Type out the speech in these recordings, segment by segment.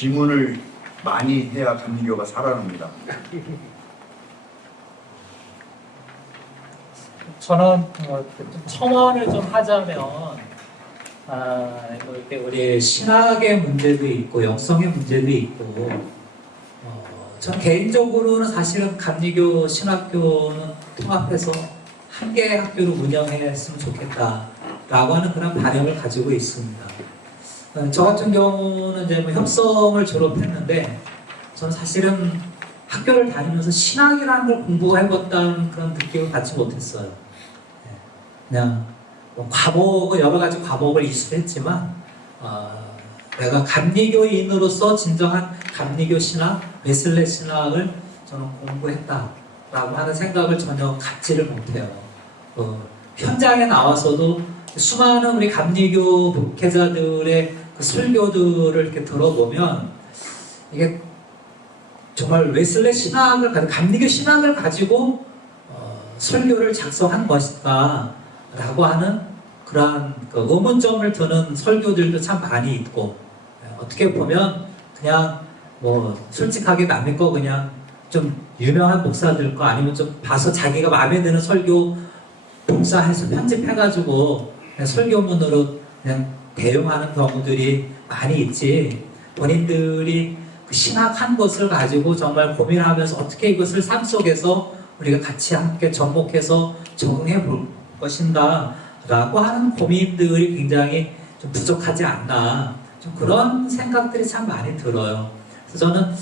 지문을 많이 해야 감리교가 살아납니다. 저는 좀 첨언을 좀 하자면 이렇게 우리 신학의 문제도 있고 영성의 문제도 있고 전 개인적으로는 사실은 감리교 신학교는 통합해서 한 개의 학교로 운영했으면 좋겠다라고 하는 그런 바람을 가지고 있습니다. 저 같은 경우는 이제 뭐 협성을 졸업했는데 저는 사실은 학교를 다니면서 신학이라는 걸 공부해봤다는 그런 느낌을 받지 못했어요. 그냥 뭐 과목은 여러 가지 과목을 이수했지만 내가 감리교인으로서 진정한 감리교 신학, 웨슬레 신학을 저는 공부했다라고 하는 생각을 전혀 갖지를 못해요. 현장에 나와서도 수많은 우리 감리교 목회자들의 그 설교들을 이렇게 들어보면 이게 정말 웨슬레 신학을 감리교 신학을 가지고 설교를 작성한 것일까 라고 하는 그러한 그 의문점을 드는 설교들도 참 많이 있고 어떻게 보면 그냥 뭐 솔직하게 남의 거 그냥 좀 유명한 목사들 거 아니면 좀 봐서 자기가 마음에 드는 설교 복사해서 편집해가지고 그냥 설교문으로 그냥 대용하는 경우들이 많이 있지 본인들이 그 신학한 것을 가지고 정말 고민하면서 어떻게 이것을 삶 속에서 우리가 같이 함께 접목해서 적응해 볼 것인가 라고 하는 고민들이 굉장히 좀 부족하지 않나 좀 그런 생각들이 참 많이 들어요. 그래서 저는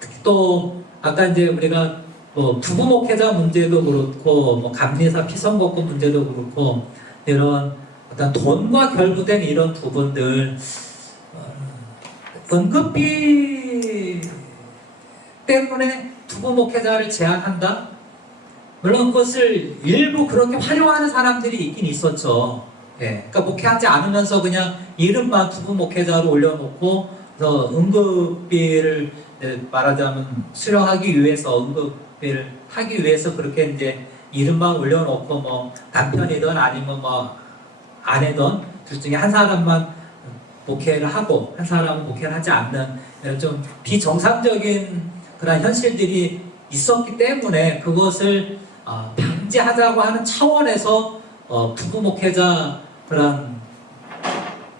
특히 또 아까 이제 우리가 뭐 부부 목회자 문제도 그렇고 뭐 감리사 피선거권 문제도 그렇고 이런 어떤 돈과 결부된 이런 부분들 응급비 때문에 부부 목회자를 제한한다? 물론 그것을 일부 그렇게 활용하는 사람들이 있긴 있었죠. 예, 그러니까 목회하지 않으면서 그냥 이름만 부부 목회자로 올려놓고 그래서 응급비를 말하자면 수령하기 위해서 응급비를 하기 위해서 그렇게 이제 이름만 올려놓고 뭐 남편이든 아니면 뭐 아내든 둘 중에 한 사람만 목회를 하고 한 사람은 목회를 하지 않는 이런 좀 비정상적인 그런 현실들이 있었기 때문에 그것을 방지하자고 하는 차원에서 부부 목회자 그런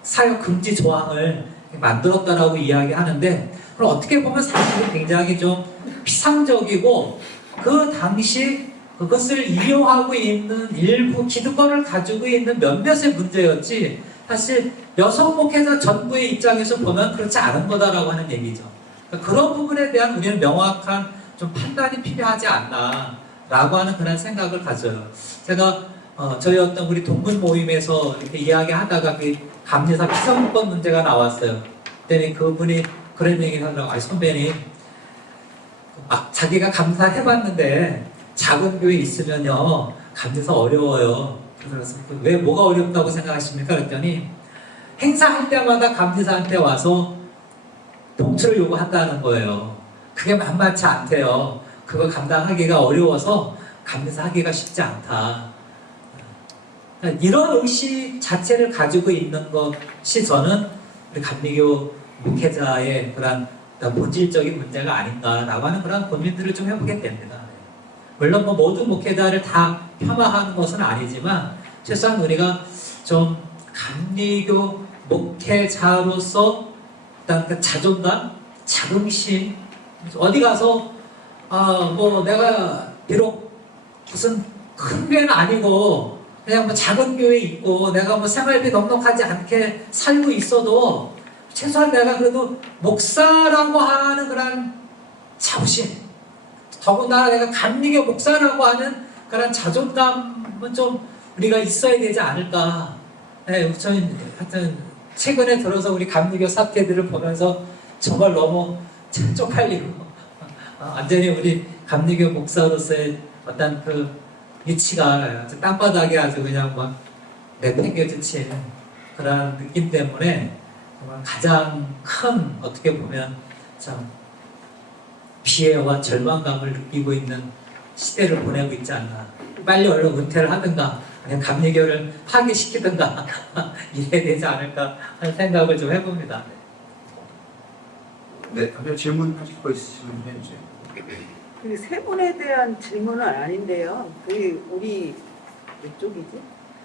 사역 금지 조항을 만들었다라고 이야기하는데 그럼 어떻게 보면 사실은 굉장히 좀 피상적이고 그 당시 그것을 이용하고 있는 일부 기득권을 가지고 있는 몇몇의 문제였지 사실 여성 목회자 전부의 입장에서 보면 그렇지 않은 거다라고 하는 얘기죠. 그러니까 그런 부분에 대한 우리는 명확한 좀 판단이 필요하지 않나 라고 하는 그런 생각을 가져요. 제가 저희 어떤 우리 동문 모임에서 이렇게 이야기하다가 그 감리사 피선권 문제가 나왔어요. 그랬더니 그분이 그런 얘기를 하더라고요. 아니 선배님 자기가 감사해봤는데 작은 교회 있으면요 감리사 어려워요. 그래서 왜 뭐가 어렵다고 생각하십니까? 그랬더니 행사할 때마다 감리사한테 와서 봉투를 요구한다는 거예요. 그게 만만치 않대요. 그거 감당하기가 어려워서 감리사하기가 쉽지 않다. 이런 의식 자체를 가지고 있는 것이 저는 우리 감리교 목회자의 그런 본질적인 문제가 아닌가라고 하는 그런 고민들을 좀 해보게 됩니다. 물론 뭐 모든 목회자를 다 폄하하는 것은 아니지만 최소한 우리가 좀 감리교 목회자로서 일단 그 자존감, 자긍심 어디 가서 뭐 내가 비록 무슨 큰 교회는 아니고 그냥 뭐 작은 교회에 있고 내가 뭐 생활비 넉넉하지 않게 살고 있어도 최소한 내가 그래도 목사라고 하는 그런 자부심 더군다나 내가 감리교 목사라고 하는 그런 자존감은 좀 우리가 있어야 되지 않을까. 네, 저는 하여튼 최근에 들어서 우리 감리교 사태들을 보면서 정말 너무 쪽팔리고 완전히 우리 감리교 목사로서의 어떤 그 위치가 땅바닥에 아주 그냥 막 내팽겨치는 그런 느낌 때문에 정말 가장 큰 어떻게 보면 참 피해와 절망감을 느끼고 있는 시대를 보내고 있지 않나. 빨리 얼른 은퇴를 하든가 아니면 감리교를 파기시키든가 이래야 되지 않을까 하는 생각을 좀 해봅니다. 네, 한번 질문하실 거 있으시면 해주세요. 그 세 분에 대한 질문은 아닌데요. 그 우리 이쪽이지?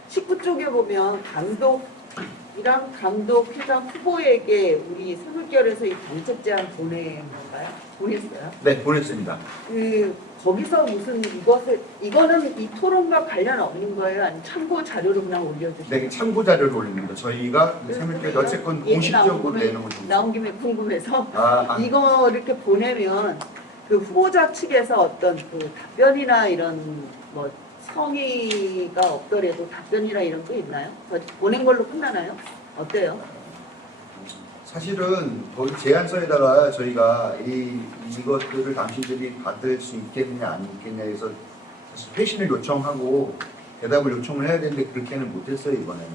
19쪽에 보면 감독이랑 감독 회장 후보에게 우리 사물결에서 이 정책 제안 보낸 건가요? 보냈어요? 네, 보냈습니다. 그 거기서 무슨 이거는 이 토론과 관련 없는 거예요? 아니면 참고 자료로 그냥 올려주세요? 네, 참고 자료를 올립니다. 저희가 세밀교회 어쨌건 공식적으로 내놓은 거 나온 김에 궁금해서 아, 이거 이렇게 보내면 그 후보자 측에서 어떤 그 답변이나 이런 뭐 성의가 없더라도 답변이나 이런 거 있나요? 보낸 걸로 끝나나요? 어때요? 사실은 거기 제안서에다가 저희가 이것들을 당신들이 받을 수 있겠느냐 안 있겠냐 해서 사실 회신을 요청하고 대답을 요청을 해야 되는데 그렇게는 못했어요 이번에는.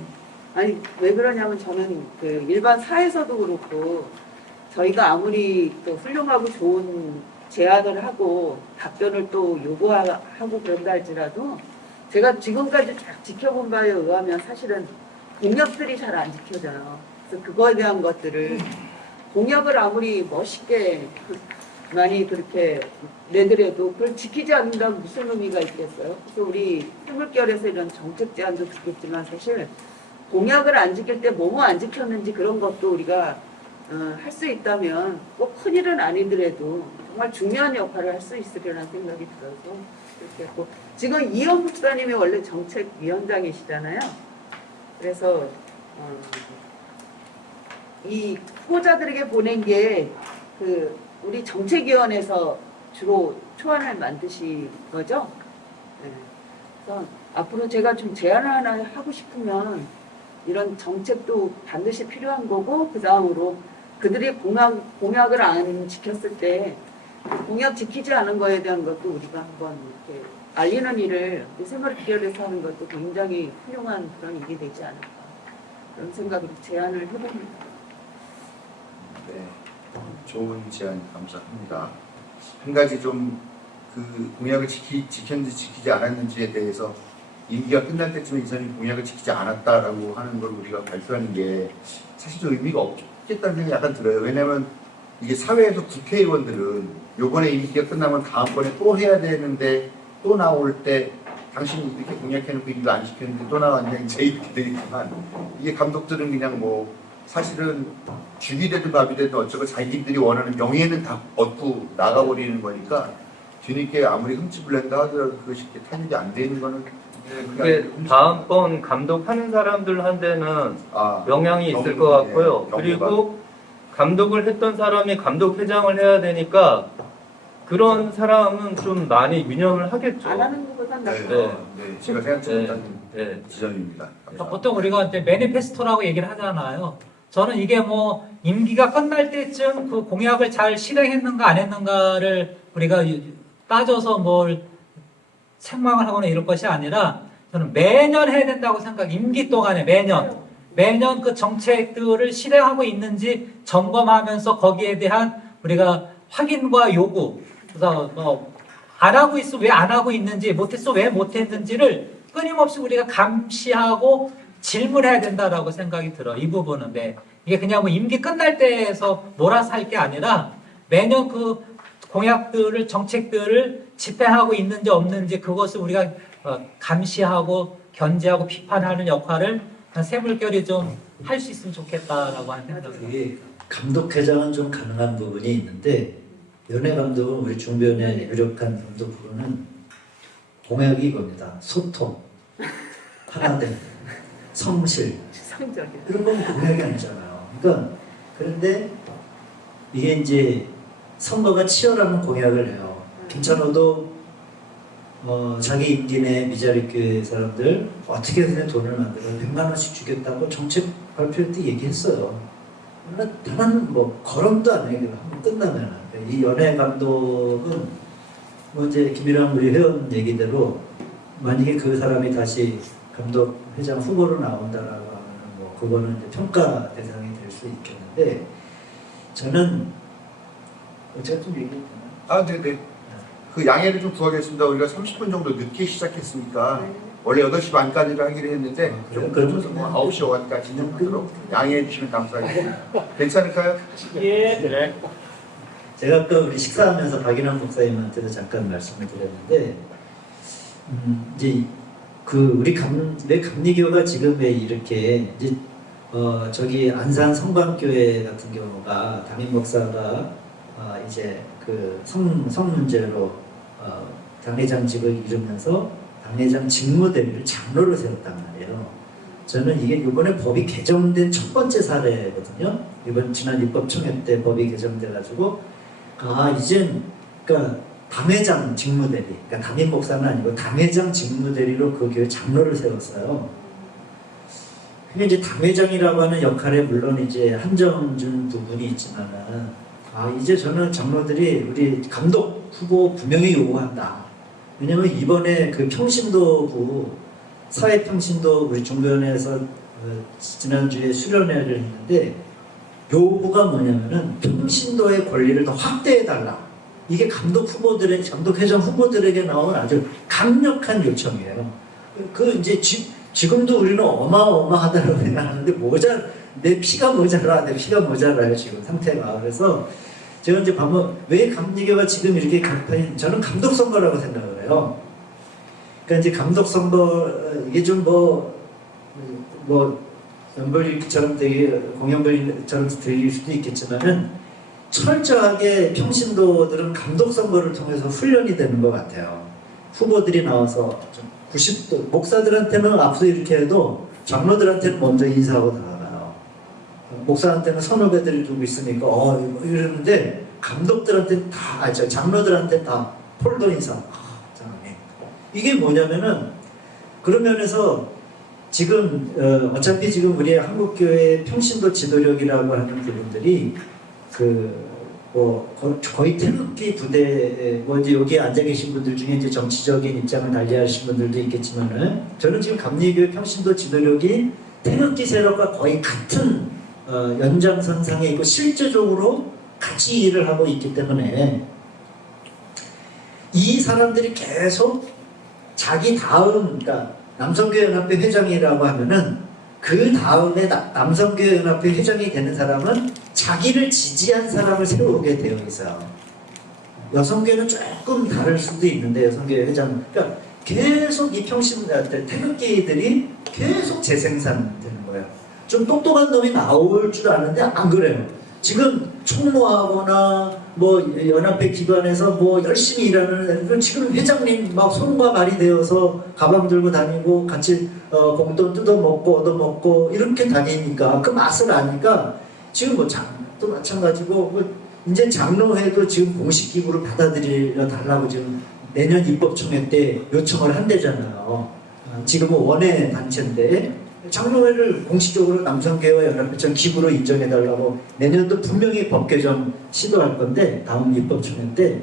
아니 왜 그러냐면 저는 그 일반 사에서도 그렇고 저희가 아무리 또 훌륭하고 좋은 제안을 하고 답변을 또 요구하고 그런다 할지라도 제가 지금까지 쫙 지켜본 바에 의하면 사실은 공약들이 잘 안 지켜져요. 그래서 그거에 대한 것들을 공약을 아무리 멋있게 많이 그렇게 내더라도 그걸 지키지 않는다면 무슨 의미가 있겠어요? 그래서 우리 세물결에서 이런 정책 제안도 듣겠지만 사실 공약을 안 지킬 때 뭐뭐 안 지켰는지 그런 것도 우리가 할 수 있다면 꼭 큰일은 아니더라도 정말 중요한 역할을 할 수 있으리라는 생각이 들어서 그렇게 했고 지금 이현 목사님이 원래 정책위원장이시잖아요. 그래서 이 후보자들에게 보낸 게 그 우리 정책위원회에서 주로 초안을 만드신 거죠. 네. 그래서 앞으로 제가 좀 제안을 하나 하고 싶으면 이런 정책도 반드시 필요한 거고 그 다음으로 그들이 공약을 안 지켰을 때 공약 지키지 않은 거에 대한 것도 우리가 한번 이렇게 알리는 일을 세물결에서 하는 것도 굉장히 훌륭한 그런 일이 되지 않을까 그런 생각으로 제안을 해봅니다. 네, 좋은 제안 감사합니다. 한 가지 좀 그 공약을 지켰는지 지키지 않았는지에 대해서 임기가 끝날 때쯤에 이 사람이 공약을 지키지 않았다라고 하는 걸 우리가 발표하는 게 사실 좀 의미가 없겠다는 생각이 약간 들어요. 왜냐하면 이게 사회에서 국회의원들은 요번에 임기가 끝나면 다음번에 또 해야 되는데 또 나올 때 당신이 이렇게 공약해놓고 이거 안 지켰는데 또 나왔냐 이제 이렇게 되겠지만 이게 감독들은 그냥 뭐 사실은 죽이 되든 밥이 되든 어쩌고 자기들이 원하는 명예는 다 얻고 나가버리는 거니까 뒤늦게 아무리 흠집을 낸다 하더라도 그것이 이렇게 탄핵이 안 되는 거는 그게 다음번 감독하는 사람들한테는 영향이 있을 것 같고요. 그리고 감독을 했던 사람이 감독 회장을 해야 되니까 그런 사람은 좀 많이 유념을 하겠죠. 안 하는 것보단 낫죠. 네, 제가 생각지 못한 지점입니다. 보통 우리가 이제 매니페스토라고 얘기를 하잖아요. 저는 이게 뭐 임기가 끝날 때쯤 그 공약을 잘 실행했는가 안 했는가를 우리가 따져서 뭘 책망을 하거나 이럴 것이 아니라 저는 매년 해야 된다고 생각해요. 임기 동안에 매년 그 정책들을 실행하고 있는지 점검하면서 거기에 대한 우리가 확인과 요구, 그래서 안 하고 있어 왜 안 하고 있는지, 못했어 왜 못했는지를 끊임없이 우리가 감시하고 질문해야 된다라고 생각이 들어. 이 부분은 이게 그냥 뭐 임기 끝날 때에서 몰아서 할 게 아니라 매년 그 공약들을 정책들을 집행하고 있는지 없는지 그것을 우리가 감시하고 견제하고 비판하는 역할을 세물결이 좀 할 수 있으면 좋겠다라고 하는 생각이. 감독회장은 좀 가능한 부분이 있는데 연예 감독은 우리 중변의 유력한 감독 부분은 공약이 이겁니다. 소통, 하나됨, 성실 추상적인. 그런 건 공약이 아니잖아요. 그러니까 그런데 이게 이제 선거가 치열하면 공약을 해요. 김찬호도 자기 임기 내 미자립 교회 사람들 어떻게 해서 돈을 만들어 100만 원씩 주겠다고 정책 발표할 때 얘기했어요. 다른 뭐 거름도 안 해요. 한번 끝나면은 이 연예 감독은 뭐 이제 김일환 우리 회원 얘기대로 만약에 그 사람이 다시 감독 회장 후보로 나온다라고 하면 뭐 그거는 이제 평가 대상이 될 수 있겠는데 저는 제가 좀 얘기했잖아요. 네네. 그 양해를 좀 구하겠습니다. 우리가 30분 정도 늦게 시작했으니까 원래 8시 반까지를 하기로 했는데 좀 늦어서 뭐 9시 5분까지는 하도록 양해해 주시면 감사하겠습니다. 괜찮을까요? 예, 그래. 제가 아까 우리 식사하면서 박인환 목사님한테도 잠깐 말씀을 드렸는데, 이제 우리 왜 감리교가 지금 왜 이렇게 이제 저기 안산 성광교회 같은 경우가 담임 목사가 이제 성 문제로 당회장직을 잃으면서 당회장 직무대리를 장로로 세웠단 말이에요. 저는 이게 이번에 법이 개정된 첫 번째 사례거든요. 지난 입법총회 때 법이 개정돼가지고 이젠 그러니까 당회장 직무대리, 그러니까 담임 목사는 아니고 당회장 직무대리로 그 교회 장로를 세웠어요. 근데 이제 당회장이라고 하는 역할에 물론 이제 한정준 부분이 있지만은 이제 저는 장로들이 우리 감독 후보 분명히 요구한다. 왜냐면 이번에 그 평신도부 사회평신도 우리 종교원에서 지난주에 수련회를 했는데 요구가 뭐냐면은 평신도의 권리를 더 확대해달라. 이게 감독 회장 후보들에게 나온 아주 강력한 요청이에요. 이제 지금도 우리는 어마어마하다고 생각하는데 내 피가 모자라요 지금 상태가. 그래서 제가 이제 왜 감리교가 지금 이렇게 간판이, 저는 감독 선거라고 생각을 해요. 그러니까 이제 감독 선거 이게 좀 연불처럼 되게 공연불처럼 들릴 수도 있겠지만은 철저하게 평신도들은 감독 선거를 통해서 훈련이 되는 것 같아요. 후보들이 나와서 90도 목사들한테는 앞서 이렇게 해도 장로들한테는 먼저 인사하고 나가요. 목사한테는 선후배들이 두고 있으니까 이러는데 감독들한테는 장로들한테 다 폴더 인사. 이게 뭐냐면은 그런 면에서 지금 어차피 지금 우리 한국교회 평신도 지도력이라고 하는 부분들이 거의 태극기 부대, 이제 여기 앉아 계신 분들 중에 이제 정치적인 입장을 달리하신 분들도 있겠지만은 저는 지금 감리교회 평신도 지도력이 태극기 세력과 거의 같은 연장선상에 있고 실제적으로 같이 일을 하고 있기 때문에 이 사람들이 계속 자기 다음, 그러니까 남성교회연합회 회장이라고 하면은 그 다음에 남성교회연합회 회장이 되는 사람은 자기를 지지한 사람을 세우게 되어 있어요. 여성교회는 조금 다를 수도 있는데 여성교회 회장, 그러니까 계속 이 태극기들이 계속 재생산되는 거예요. 좀 똑똑한 놈이 나올 줄 아는데 안 그래요. 지금 총무하거나 연합회 기관에서 열심히 일하는 애들은 지금 회장님 막 손과 발이 되어서 가방 들고 다니고 같이 공돈 뜯어먹고 얻어먹고 이렇게 다니니까 그 맛을 아니까 지금 또 마찬가지고 이제 장로회도 지금 공식 기구를 받아들여 달라고 지금 내년 입법총회 때 요청을 한대잖아요. 지금은 원외 단체인데 장로회를 공식적으로 남성교회와 연합회처럼 기구로 인정해달라고 내년도 분명히 법 개정 시도할 건데 다음 입법총회 때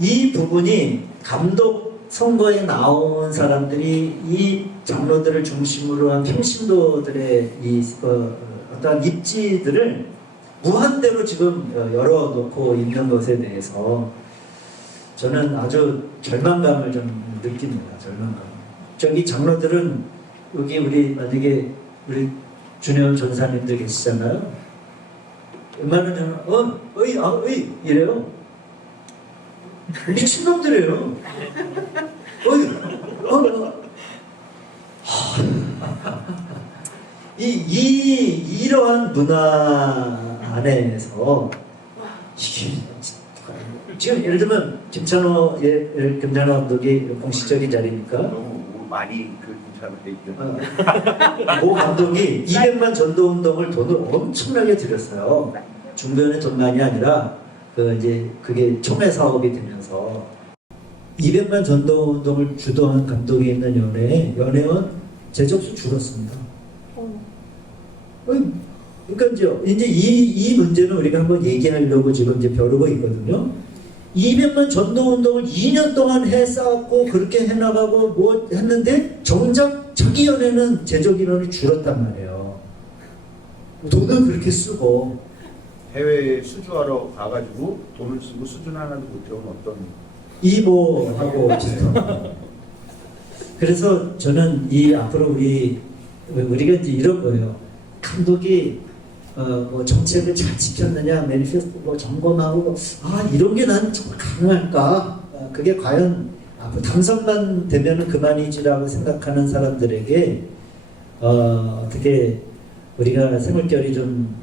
이 부분이 감독 선거에 나온 사람들이 이 장로들을 중심으로 한 평신도들의 어떤 입지들을 무한대로 지금 열어놓고 있는 것에 대해서 저는 아주 절망감을 좀 느낍니다. 절망감. 저기 장로들은 여기 만약에 우리 준현 전사님들 계시잖아요. 웬만하면 어이 이래요. 미친놈들이에요. 이러한 문화 안에서 지금 예를 들면 김찬호 감독이 공식적인 자리니까 너무 많이 김찬호 모 감독이 200만 전도운동을 돈을 엄청나게 들였어요. 중변의 돈만이 아니라 그게 총회 사업이 되면서 200만 전도운동을 주도한 감독이 있는 연회원 제접수 줄었습니다. 그러니까 이제 이 문제는 우리가 한번 얘기하려고 지금 이제 벼르고 있거든요. 200만 전도운동을 2년 동안 해 쌓았고 그렇게 해나가고 했는데 정작 자기 연회는 제적 인원이 줄었단 말이에요. 돈을 그렇게 쓰고 해외에 수주하러 가가지고 돈을 쓰고 수준 하나도 못 배우면 어떤 이모하고 비슷합니다. 그래서 저는 앞으로 우리가 이제 이런 거예요. 감독이 뭐 정책을 잘 지켰느냐, 매니페스토 뭐 점검하고 이런 게 난 정말 가능할까? 그게 과연 앞으로 당선만 되면은 그만이지라고 생각하는 사람들에게 어떻게 우리가 생물결이 좀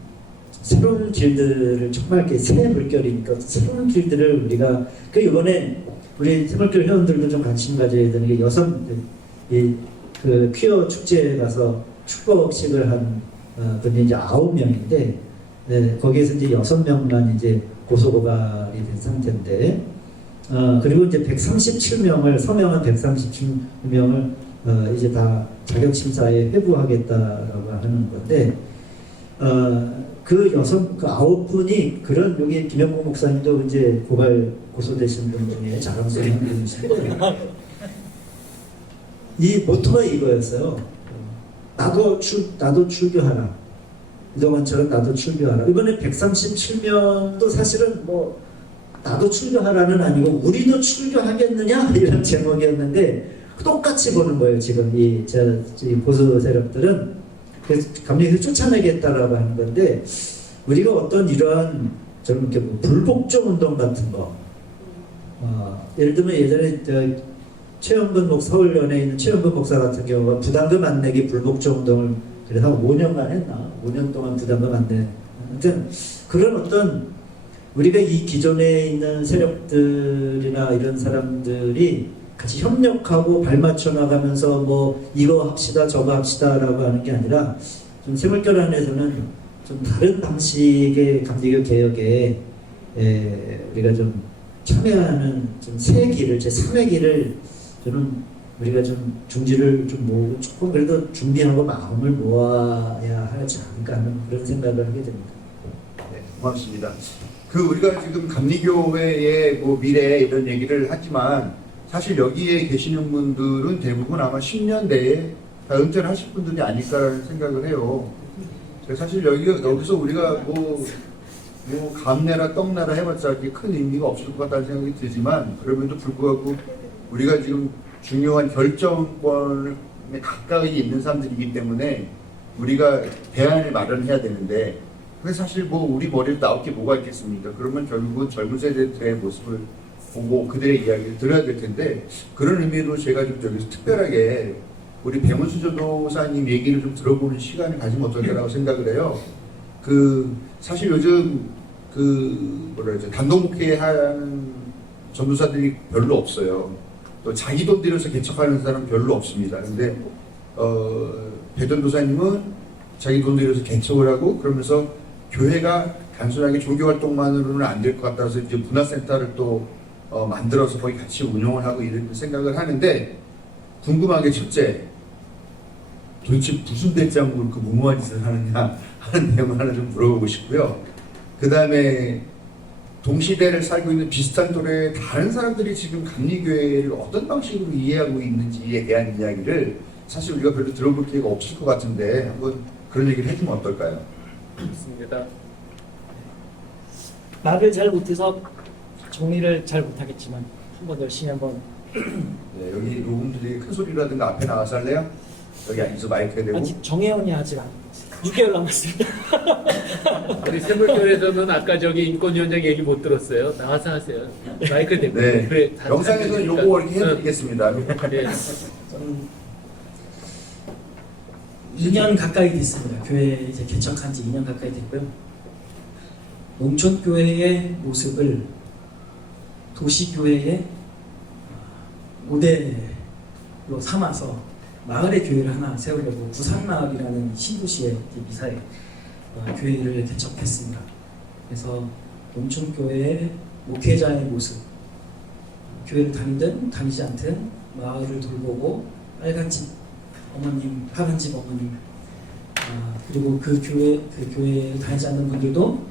새로운 길들을 정말 이렇게 새 물결이니까 새로운 길들을 우리가 이번에 우리 생물결 회원들도 좀 관심 가져야 되는 게 그 퀴어 축제에 가서 축복식을 한 분이 이제 9명인데 거기에서 이제 6명만 이제 고소고발이 된 상태인데 그리고 이제 137명을 서명한 137명을 이제 다 자격 심사에 회부하겠다라고 하는 건데 그 9분이 그런 여기 김영국 목사님도 이제 고소되신 분 중에 자랑스러운 분이신데 이 모토가 이거였어요. 나도 출교하라. 그동안처럼 나도 출교하라. 이번에 137명도 사실은 뭐 나도 출교하라는 아니고 우리도 출교하겠느냐 이런 제목이었는데 똑같이 보는 거예요. 지금 이 보수 세력들은 그래서 감리교를 쫓아내겠다라고 하는 건데 우리가 어떤 이러한 좀 이렇게 뭐 불복종 운동 같은 거 예를 들면 예전에 최영근 서울연에 있는 최영근 목사 같은 경우가 부담금 안 내기 불복종 운동을 그래서 5년간 했나? 5년 동안 부담금 안 내. 아무튼 그런 어떤 우리가 이 기존에 있는 세력들이나 이런 사람들이 같이 협력하고 발맞춰 나가면서 뭐 이거 합시다 저거 합시다라고 하는 게 아니라 좀 생물결 안에서는 좀 다른 방식의 감리교 개혁에 우리가 좀 참여하는 좀 새 길을 제3의 길을 저는 우리가 좀 중지를 좀 모으고 조금 그래도 준비하고 마음을 모아야 하지 않을까 하는 그런 생각을 하게 됩니다. 네, 고맙습니다. 우리가 지금 감리교회의 뭐 미래 이런 얘기를 하지만 사실 여기에 계시는 분들은 대부분 아마 10년 내에 다 은퇴를 하실 분들이 아닐까라는 생각을 해요. 사실 여기서 우리가 뭐 감내라 떡나라 해봤자 이렇게 큰 의미가 없을 것 같다는 생각이 들지만 그럼에도 불구하고 우리가 지금 중요한 결정권에 가까이 있는 사람들이기 때문에 우리가 대안을 마련해야 되는데 그래서 사실 뭐 우리 머리에 나올 게 뭐가 있겠습니까? 그러면 결국은 젊은 세대들의 모습을 보고 그들의 이야기를 들어야 될 텐데 그런 의미로 제가 좀 여기서 특별하게 우리 배문수 전도사님 얘기를 좀 들어보는 시간을 가지면 어떨까라고 생각을 해요. 사실 요즘 단독 목회하는 전도사들이 별로 없어요. 또 자기 돈 들여서 개척하는 사람 별로 없습니다. 근데 배 전도사님은 자기 돈 들여서 개척을 하고 그러면서 교회가 단순하게 종교 활동만으로는 안 될 것 같아서 이제 문화센터를 또 만들어서 거기 같이 운영을 하고 이런 생각을 하는데 궁금한 게 첫째, 도대체 무슨 대장으로 무모한 짓을 하느냐 하는 내용을 하나 좀 물어보고 싶고요. 그 다음에 동시대를 살고 있는 비슷한 또래의 다른 사람들이 지금 감리교회를 어떤 방식으로 이해하고 있는지에 대한 이야기를 사실 우리가 별로 들어볼 기회가 없을 것 같은데 한번 그런 얘기를 해주면 어떨까요? 좋습니다. 말을 잘 못해서 정리를 잘 못하겠지만 한번 열심히 한번. 네, 여기 로분들이 큰 소리라든가 앞에 나와서 할래요? 여기 앉아서 마이크에 대고. 아직 정혜원이 아직 안 6개월 남았습니다. 우리 샘물교회에서는 아까 저기 인권위원장 얘기 못 들었어요. 나와서 하세요. 마이크 대고. 네. 그래, 영상에서는 요거 이렇게 해드리겠습니다. 네. 저는 2년 가까이 됐습니다. 교회 이제 개척한 지 2년 가까이 됐고요. 농촌교회의 모습을 도시교회의 모델로 삼아서 마을의 교회를 하나 세우려고 부산마을이라는 신도시의 이사에 교회를 개척했습니다. 그래서 농촌교회의 목회자의 모습, 교회를 다니든 다니지 않든 마을을 돌보고 빨간 집 어머님, 파란 집 어머님, 그리고 그 교회를 다니지 않는 분들도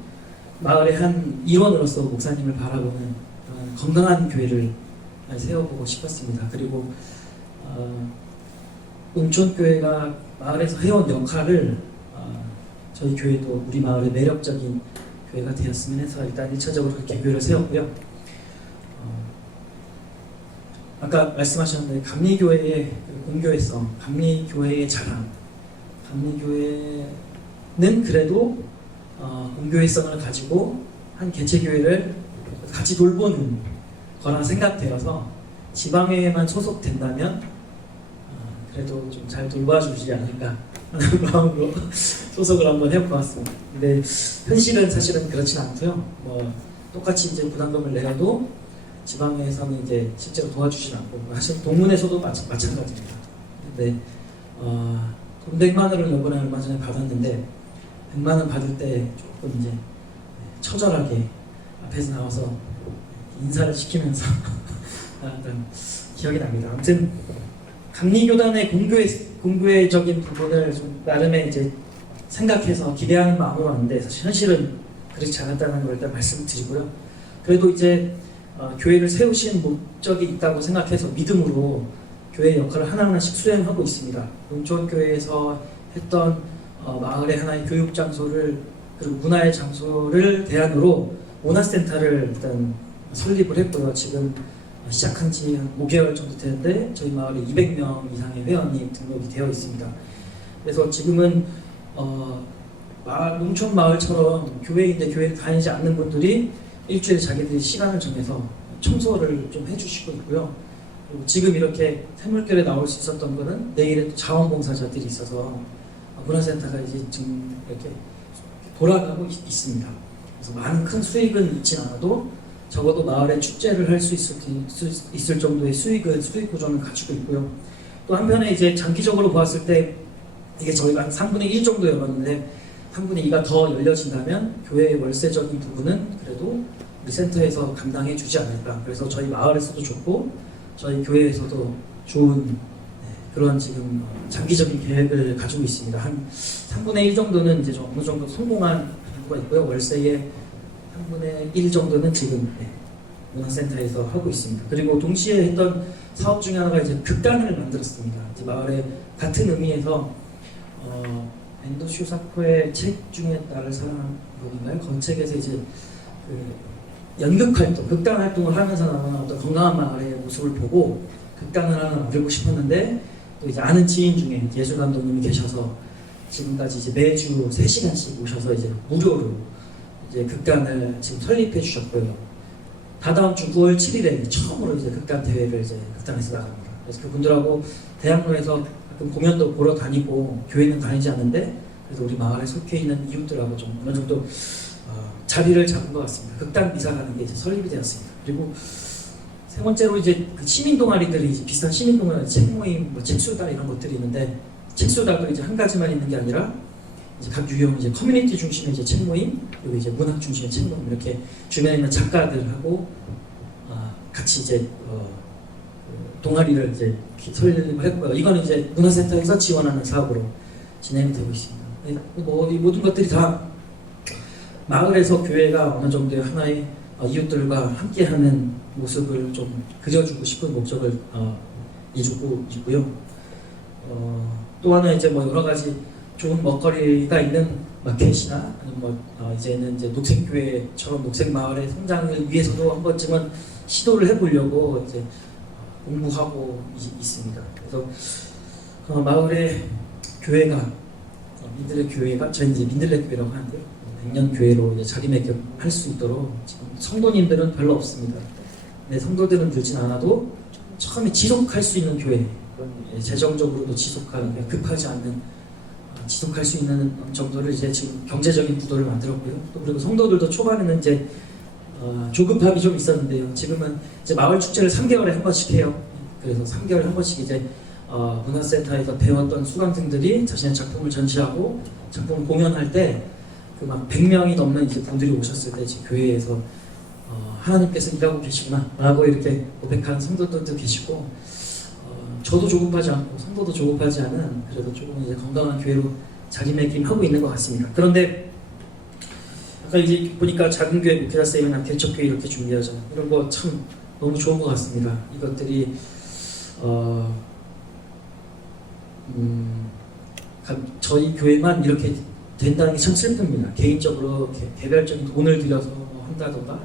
마을의 한 일원으로서 목사님을 바라보는 건강한 교회를 세워보고 싶었습니다. 그리고 농촌교회가 마을에서 해온 역할을 저희 교회도 우리 마을의 매력적인 교회가 되었으면 해서 일단 1차적으로 그렇게 교회를 세웠고요. 아까 말씀하셨는데 감리교회의 공교회성, 감리교회의 자랑, 감리교회는 그래도 공교회성을 가지고 한 개체교회를 같이 돌보는 거라 생각되어서 지방회에만 소속된다면 그래도 좀 잘 돌봐주지 않을까 하는 마음으로 소속을 한번 해보았습니다. 근데 현실은 사실은 그렇진 않고요. 뭐 똑같이 이제 부담금을 내려도 지방에서는 이제 실제로 도와주진 않고, 사실 동문에서도 마찬가지입니다. 근데 돈 100만 원을 이번에 얼마 전에 받았는데 100만 원 받을 때 조금 이제 처절하게 앞에서 나와서 인사를 시키면서 나왔던 기억이 납니다. 아무튼 감리교단의 공교회적인 부분을 좀 나름의 이제 생각해서 기대하는 마음으로 왔는데 사실 현실은 그렇지 않았다는 걸 일단 말씀드리고요. 그래도 이제 교회를 세우신 목적이 있다고 생각해서 믿음으로 교회 역할을 하나하나씩 수행하고 있습니다. 농촌교회에서 했던 마을의 하나의 교육 장소를, 그리고 문화의 장소를 대안으로 문화센터를 일단 설립을 했고요. 지금 시작한 지 한 5개월 정도 되는데 저희 마을에 200명 이상의 회원이 등록이 되어 있습니다. 그래서 지금은 농촌 마을처럼 교회인데 교회를 다니지 않는 분들이 일주일에 자기들이 시간을 정해서 청소를 좀 해주시고 있고요. 그리고 지금 이렇게 새물결에 나올 수 있었던 거는 내일에 또 자원봉사자들이 있어서 문화센터가 이제 지금 이렇게 돌아가고 있습니다. 그래서 많은 큰 수익은 있진 않아도 적어도 마을에 축제를 할 수 있을 정도의 수익 구조는 갖추고 있고요. 또 한편에 이제 장기적으로 보았을 때 이게 저희가 한 3분의 1 정도 열었는데 3분의 2가 더 열려진다면 교회의 월세적인 부분은 그래도 우리 센터에서 감당해 주지 않을까. 그래서 저희 마을에서도 좋고 저희 교회에서도 좋은 그런 지금 장기적인 계획을 가지고 있습니다. 한 3분의 1 정도는 이제 좀 어느 정도 성공한 부분가 있고요. 월세의 3분의 1 정도는 지금 문화센터에서 하고 있습니다. 그리고 동시에 했던 사업 중에 하나가 이제 극단을 만들었습니다. 이제 마을에 같은 의미에서 엔도 슈사코의 책 중에 나를 사랑하는 곡인가요? 그 책에서 이제 그 연극 활동, 극단 활동을 하면서 나오는 어떤 건강한 마을의 모습을 보고 극단을 하나 만들고 싶었는데 또 이제 아는 지인 중에 예술 감독님이 계셔서 지금까지 이제 매주 3시간씩 오셔서 이제 무료로 이제 극단을 지금 설립해 주셨고요. 다다음 주 9월 7일에 처음으로 이제 극단 대회를 이제 극단에서 나갑니다. 그래서 그분들하고 대학로에서 가끔 공연도 보러 다니고 교회는 다니지 않는데 그래서 우리 마을에 속해 있는 이웃들하고 좀 어느 정도 자리를 잡은 것 같습니다. 극단 미사라는 게 이제 설립이 되었습니다. 그리고 세 번째로 이제 그 시민 동아리들이 이제 비슷한 시민 동아리, 책 모임, 뭐 책수달 이런 것들이 있는데 책수달도 이제 한 가지만 있는 게 아니라 이제 각 유형 이제 커뮤니티 중심의 이제 책 모임, 그리고 이제 문학 중심의 책 모임 이렇게 주변에 있는 작가들하고 같이 이제 동아리를 이제 설립을 했고요. 이거는 이제 문화센터에서 지원하는 사업으로 진행되고 있습니다. 뭐 이 모든 것들이 다 마을에서 교회가 어느 정도의 하나의 이웃들과 함께하는 모습을 좀 그려주고 싶은 목적을 이루고 있고요. 또 하나 이제 뭐 여러 가지 좋은 먹거리가 있는 마켓이나 아니면 뭐 이제는 이제 녹색교회처럼 녹색마을의 성장을 위해서도 한 번쯤은 시도를 해보려고 이제 공부하고 있습니다. 그래서 마을의 교회가 민들레 교회가 저희 이제 민들레 교회라고 하는데요. 100년 교회로 이제 자리매김할 수 있도록 지금 성도님들은 별로 없습니다. 네, 성도들은 늘진 않아도 처음에 지속할 수 있는 교회, 재정적으로도 지속하는 급하지 않는 지속할 수 있는 정도를 이제 지금 경제적인 구도를 만들었고요. 또 그리고 성도들도 초반에는 이제 조급함이 좀 있었는데요. 지금은 이제 마을 축제를 3개월에 한 번씩 해요. 그래서 3개월에 한 번씩 이제 문화센터에서 배웠던 수강생들이 자신의 작품을 전시하고 작품을 공연할 때 그 막 100명이 넘는 이제 분들이 오셨을 때 지금 교회에서 하나님께서 일하고 계시구나 라고 이렇게 고백하는 성도들도 계시고 저도 조급하지 않고 성도도 조급하지 않은 그래도 조금 이제 건강한 교회로 자리매김하고 있는 것 같습니다. 그런데 아까 이제 보니까 작은 교회 목회자 세미나 개척교회 이렇게 준비하잖아요. 이런 거 참 너무 좋은 것 같습니다. 이것들이 저희 교회만 이렇게 된다는 게 참 슬픕니다. 개인적으로 개별적인 돈을 들여서 한다던가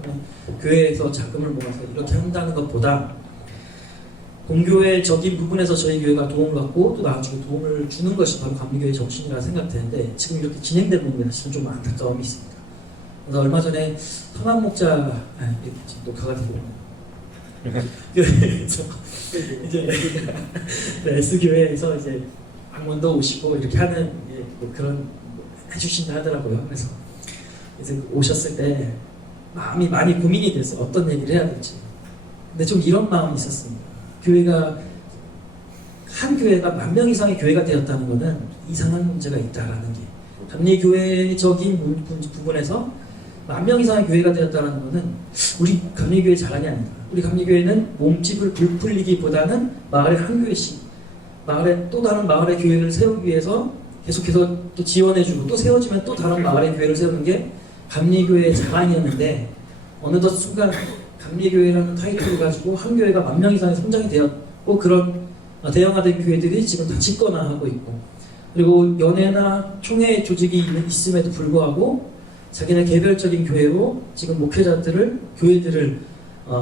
교회에서 자금을 모아서 이렇게 한다는 것보다 공교회적인 부분에서 저희 교회가 도움을 받고 또 나중에 도움을 주는 것이 바로 감리교회 정신이라 생각되는데 지금 이렇게 진행되는 부분에 사실은 좀 안타까움이 있습니다. 그래서 얼마 전에 성한 목자 이렇게 지금 녹화가 되고 교회에서 이제 네, S교회에서 이제 방문도 오시고 이렇게 하는 뭐 그런 해주신다 하더라고요. 그래서 이제 오셨을 때 마음이 많이 고민이 돼서 어떤 얘기를 해야 될지. 근데 좀 이런 마음이 있었습니다. 교회가 한 교회가 10,000명 이상의 교회가 되었다는 것은 이상한 문제가 있다라는 게 감리교회적인 부분에서 10,000명 이상의 교회가 되었다는 것은 우리 감리교회 자랑이 아니다. 우리 감리교회는 몸집을 부풀리기보다는 마을에 한 교회씩 마을에 또 다른 마을의 교회를 세우기 위해서 계속해서 또 지원해주고 또 세워지면 또 다른 마을의 교회를 세우는 게 감리교회의 자랑이었는데 어느덧 순간 감리교회라는 타이틀을 가지고 한 교회가 10,000명 이상의 성장이 되었고 그런 대형화된 교회들이 지금 다 집권화하고 있고 그리고 연회나 총회 조직이 있음에도 불구하고 자기네 개별적인 교회로 지금 교회들을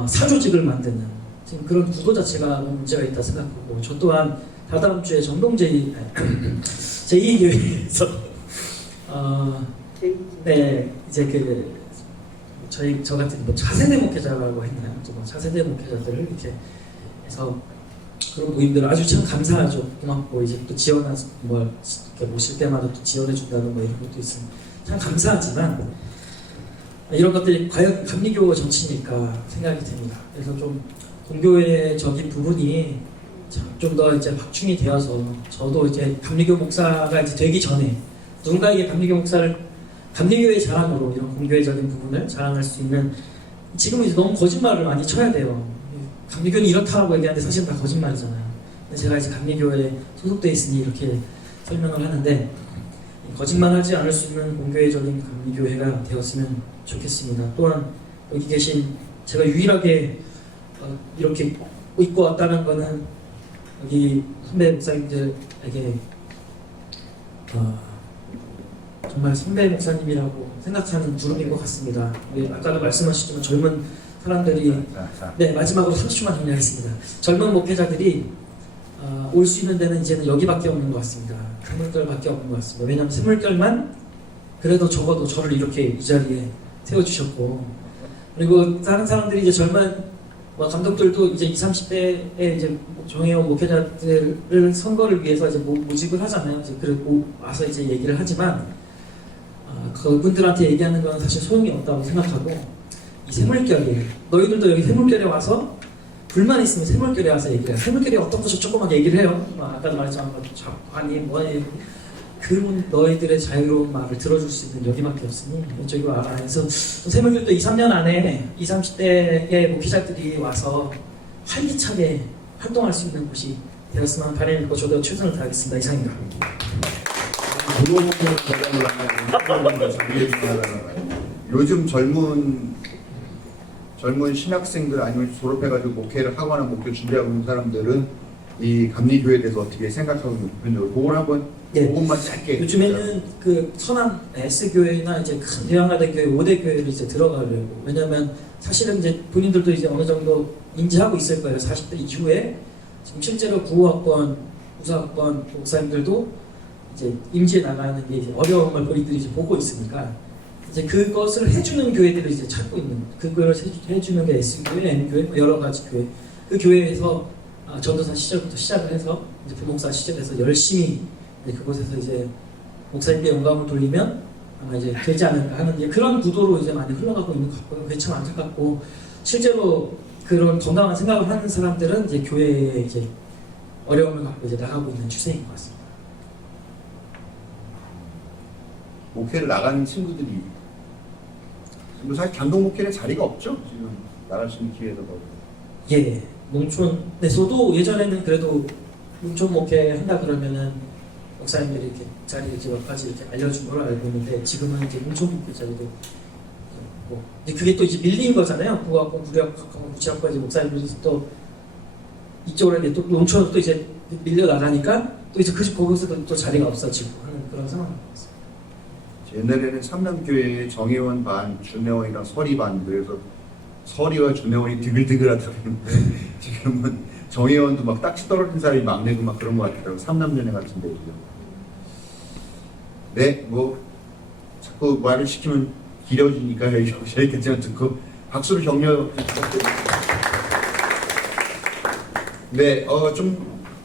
사조직을 만드는 지금 그런 구도 자체가 문제가 있다 생각하고 저 또한 다다음 주에 전동 제2교회에서 네 이제 저 같은 뭐 차세대 목회자라고 했나요? 뭐 차세대 목회자들을 이렇게 해서 그런 모임들을 아주 참 감사하죠. 고맙고 이제 또 지원한 뭐 이렇게 오실 때마다 또 지원해 준다는 뭐 이런 것도 있으면 참 감사하지만 이런 것들이 과연 감리교 정치니까 생각이 됩니다. 그래서 좀 공교회적인 부분이 좀 더 이제 확충이 되어서 저도 이제 감리교 목사가 이제 되기 전에 누군가에게 감리교회의 자랑으로 이런 공교회적인 부분을 자랑할 수 있는 지금 이제 너무 거짓말을 많이 쳐야 돼요. 감리교는 이렇다라고 얘기하는데 사실은 다 거짓말이잖아요. 근데 제가 이제 감리교회에 소속돼 있으니 이렇게 설명을 하는데 거짓말하지 않을 수 있는 공교회적인 감리교회가 되었으면 좋겠습니다. 또한 여기 계신 제가 유일하게 이렇게 입고 왔다는 거는 여기 선배 목사님들에게 정말 선배 목사님이라고 생각하는 두름인 것 같습니다. 아까도 말씀하셨지만 젊은 사람들이 네 마지막으로 30초만 정리하겠습니다. 젊은 목회자들이 올 수 있는 데는 이제는 여기밖에 없는 것 같습니다. 세물결밖에 없는 것 같습니다. 왜냐하면 세물결만 그래도 적어도 저를 이렇게 이 자리에 세워주셨고 그리고 다른 사람들이 이제 젊은 감독들도 이제 20, 30대에 이제 정해온 목회자들을 선거를 위해서 이제 모집을 하잖아요. 이제 그리고 와서 이제 얘기를 하지만 그분들한테 얘기하는 건 사실 소용이 없다고 생각하고 이 세물결이 너희들도 여기 세물결에 와서 불만 있으면 세물결에 와서 얘기해요. 세물결이 어떤 것을 조금만 얘기를 해요. 아까도 말했지만 아니 뭐니 그 너희들의 자유로운 말을 들어줄 수 있는 여기밖에 없으니 저기 와라. 그래서 세물결도 2, 3년 안에 20, 30대의 목회자들이 와서 활기차게 활동할 수 있는 곳이 되었으면 바람이고 저도 최선을 다하겠습니다. 이상입니다. 요즘 젊은 신학생들 아니면 졸업해가지고 목회를 하거나 목회 준비하고 있는 사람들은 이 감리교회에 대해서 어떻게 생각하고 있는지 그걸 한번 그것만 짧게. 요즘에는 그 선한 S교회나 이제 큰 대형화된 교회 5대 교회를 이제 들어가려고. 왜냐하면 사실은 이제 본인들도 이제 어느 정도 인지하고 있을 거예요. 40대 이후에 지금 실제로 구호학번, 우사학번 목사님들도 이제 임지에 나가는 게 이제 어려움을 본인들이 이제 보고 있으니까 이제 그것을 해주는 교회들을 이제 찾고 있는 그걸 해주는 게 S교회, M교회, 여러 가지 교회. 그 교회에서 전도사 시절부터 시작을 해서 이제 부목사 시절에서 열심히 그곳에서 이제 목사님께 영감을 돌리면 아마 이제 되지 않을까 하는 그런 구도로 이제 많이 흘러가고 있는 것 같고요. 그게 참 안타깝고 실제로 그런 건강한 생각을 하는 사람들은 이제 교회에 이제 어려움을 갖고 이제 나가고 있는 추세인 것 같습니다. 목회를 나가는 친구들이 사실 단독 목회는 자리가 없죠. 지금 나갈 수 있는 기회도 없고. 예, 농촌에서도 예전에는 그래도 농촌 목회 한다 그러면은 목사님들이 이렇게 자리 이렇게 몇 가지 이렇게 알려준 걸 알고 있는데 지금은 이제 농촌 목회 자리도 뭐 이제 그게 또 이제 밀린 거잖아요. 국악과 구력학과 구치학과 이제 목사님들이 또 이쪽으로 이제 또 농촌으로 또 이제 밀려 나가니까 또 이제 거기서도 또 자리가 없어지고 하는 그런 상황인 것 같습니다. 옛날에는 삼남교회에 정혜원 반, 준혜원이랑 설이 반 그래서 설이와 준혜원이 드글드글하다 그러는데 지금은 정의원도 막 딱지 떨어진 사람이 막내고 막 그런 것 같더라고. 삼남전에 같은데. 네, 뭐 자꾸 말을 시키면 길어지니까 여기까지만 듣고 박수를 격려 부탁드립니다. 네,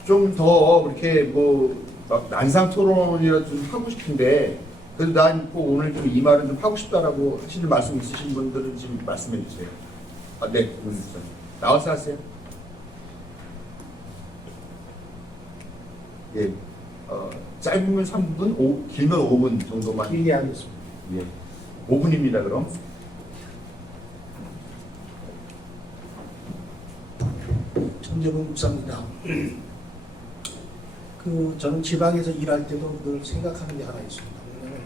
좀 더 이렇게 뭐 막 난상 토론이라 좀 하고 싶은데 그래도 난 꼭 오늘 좀 이 말은 좀 하고 싶다라고 하시는 말씀 있으신 분들은 지금 말씀해 주세요. 아, 네, 나와서 하세요. 예, 짧으면 3분, 길면 5분 정도만. 길게 하겠습니다. 예, 5분입니다. 그럼. 전재범 목사입니다. 저는 지방에서 일할 때도 늘 생각하는 게 하나 있습니다. 뭐냐면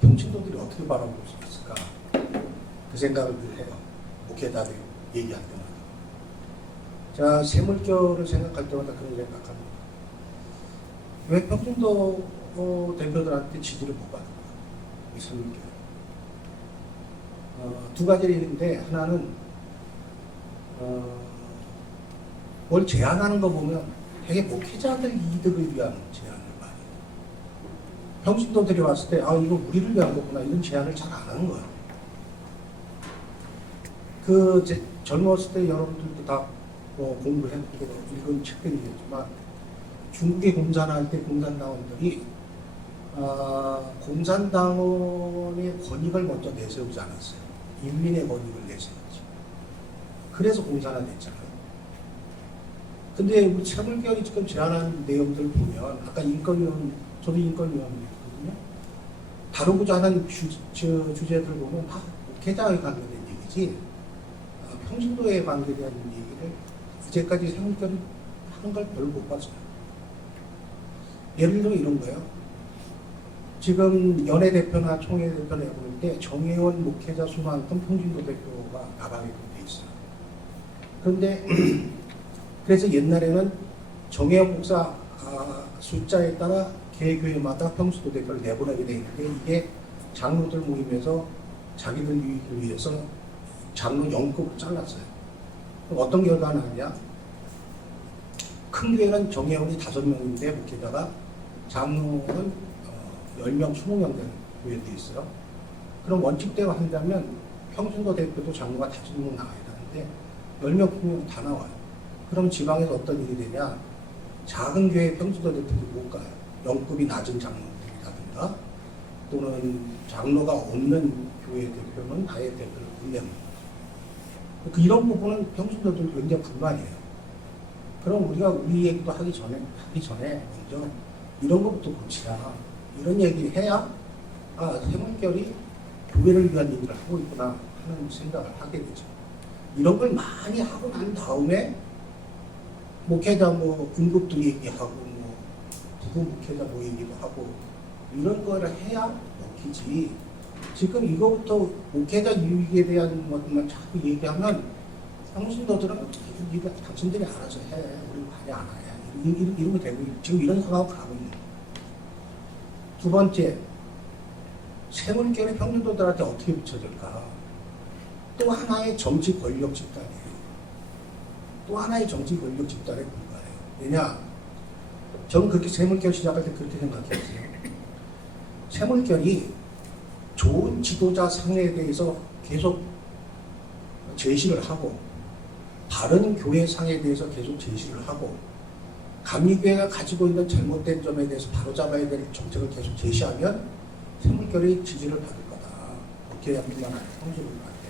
평신도들이 어떻게 바라볼 수 있을까? 그 생각을 늘 해요. 목회자들 얘기할 때마다. 자, 세물교를 생각할 때마다 그런 생각합니다. 왜 평신도 대표들한테 지지를 못 받을까? 이 세물교. 두 가지를 있는데 하나는 뭘 제안하는 거 보면 되게 목회자들 이득을 위한 제안을 많이 해요. 평신도들이 왔을 때 이거 우리를 위한 거구나 이런 제안을 잘 안 하는 거예요. 젊었을 때 여러분들도 다 공부했고 읽은 책들이겠지만 중국에 공산할 때 공산당원들이 공산당원의 권익을 먼저 내세우지 않았어요. 인민의 권익을 내세웠지. 그래서 공산화됐잖아요. 근데 우리 채물결이 지금 제안한 내용들 보면 아까 저도 인권위원이거든요. 다루고자 하는 주제들 보면 다 목회자에 관계된 얘기지 평신도에 관계된 얘기를 이제까지 채물결이 하는 걸 별로 못 봤어요. 예를 들어 이런 거예요. 지금 연회 대표나 총회 대표 내볼 때 정회원 목회자 수만큼 평신도 대표가 나가게끔 돼 있어요. 그런데 그래서 옛날에는 정회원 목사 숫자에 따라 개교회마다 평신도 대표를 내보내게 돼 있는데 이게 장로들 모임에서 자기들 유익을 위해서 장로 0급을 잘랐어요. 그럼 어떤 결과가 나느냐? 큰 교회는 정회원이 5명인데 목회자가 장로는 10명, 20명 되는 교회도 있어요. 그럼 원칙대로 한다면 평신도 대표도 장로가 5명 나와야 되는데 10명, 20명 다 나와요. 그럼 지방에서 어떤 일이 되냐? 작은 교회 평신도 대표들이 못 가요. 0급이 낮은 장로들이라든가 또는 장로가 없는 교회 대표는 아예 대표를 못 냅니다. 이런 부분은 평신도들 굉장히 불만이에요. 그럼 우리가 우리 얘기도 하기 전에 먼저 이런 것부터 고치자. 이런 얘기를 해야 세물결이 교회를 위한 일을 하고 있구나 하는 생각을 하게 되죠. 이런 걸 많이 하고 난 다음에 목회자 응급도 얘기하고 부부 목회자 얘기도 하고 이런 거를 해야 먹히지. 지금 이거부터 목회자 유익에 대한 것만 자꾸 얘기하면 평신도들은 당신들이 알아서 해. 우리 많이 안 해. 이러면 되고 지금 이런 상황을 가고 있는 거예요. 두 번째, 세물결의 평신도들한테 어떻게 비춰질까? 또 하나의 정치 권력 집단이에요. 또 하나의 정치 권력 집단에 불과해요. 왜냐? 저는 그렇게 세물결 시작할 때 그렇게 생각했어요. 세물결이 좋은 지도자 상에 대해서 계속 제시를 하고 바른 교회 상에 대해서 계속 제시를 하고 감리교회가 가지고 있는 잘못된 점에 대해서 바로잡아야 될 정책을 계속 제시하면 세물결이 지지를 받을 거다. 목회자뿐만 아니라 성도들한테.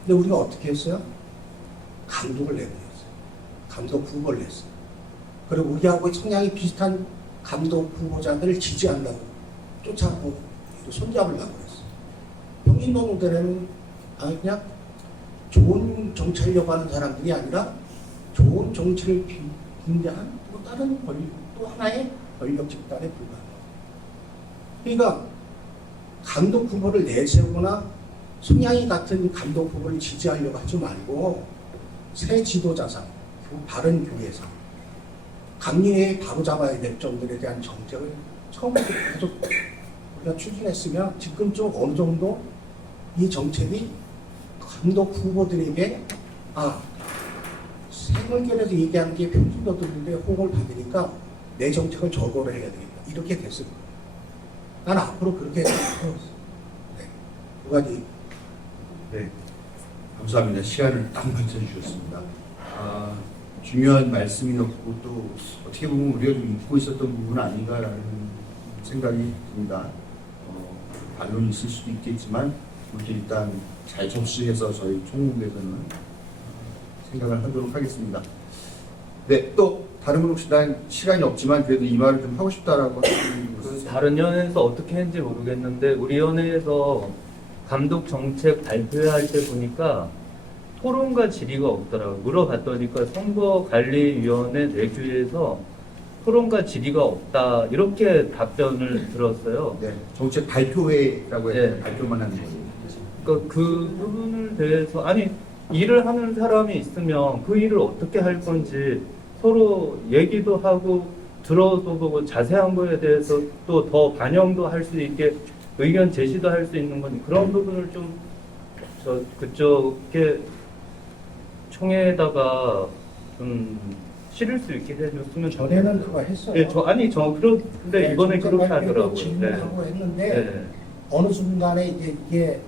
근데 우리가 어떻게 했어요? 감독을 내보냈어요. 감독 후보를 냈어요. 그리고 우리하고 성향이 비슷한 감독 후보자들을 지지한다고 쫓아가고 손잡으려고 했어요. 평신도 무대는 그냥 좋은 정치하려고 하는 사람들이 아니라 좋은 정치를 빙자한 또 다른 또 하나의 권력 집단에 불과해요. 그러니까 감독 후보를 내세우거나 성향이 같은 감독 후보를 지지하려고 하지 말고 새 지도자상, 바른 교회상, 감리회에 바로잡아야 될 점들에 대한 정책을 처음부터 계속 우리가 추진했으면 지금 좀 어느 정도 이 정책이 감독 후보들에게 생물결에서 얘기하는 게 평신도들인데 호응을 받으니까 내 정책을 저거를 해야 되겠다. 이렇게 됐을 거예요. 난 앞으로 그렇게 생각해요. 네. 두 가지. 네, 감사합니다. 시간을 딱 맞춰주셨습니다. 중요한 말씀이었고 또 어떻게 보면 우리가 좀 잊고 있었던 부분은 아닌가라는 생각이 듭니다. 반론이 있을 수도 있겠지만 이렇게 일단 잘 접수해서 저희 총무부에서는 생각을 하도록 하겠습니다. 네, 또 다른 분 혹시 난 시간이 없지만 그래도 이 말을 좀 하고 싶다라고 하시는 분 있으세요? 다른 연회에서 어떻게 했는지 모르겠는데 우리 연회에서 감독 정책 발표할 때 보니까 토론과 질의가 없더라고요. 물어봤더니까 선거관리위원회 내규에서 토론과 질의가 없다 이렇게 답변을 들었어요. 네, 정책 발표회라고 해서 네. 발표만 하는 거예요. 그러니까 그 부분을 대해서 아니 일을 하는 사람이 있으면 그 일을 어떻게 할 건지 서로 얘기도 하고 들어도 보고 자세한 거에 대해서 또 더 반영도 할 수 있게 의견 제시도 할 수 있는 건 그런 부분을 좀 그쪽에 총회에다가 좀 실을 수 있게 해줬으면 전에는 그거 했어요. 네, 그런데 네, 이번에 그렇게 정책관리도 하더라고요. 질문하고 했는데 네. 어느 순간에 이게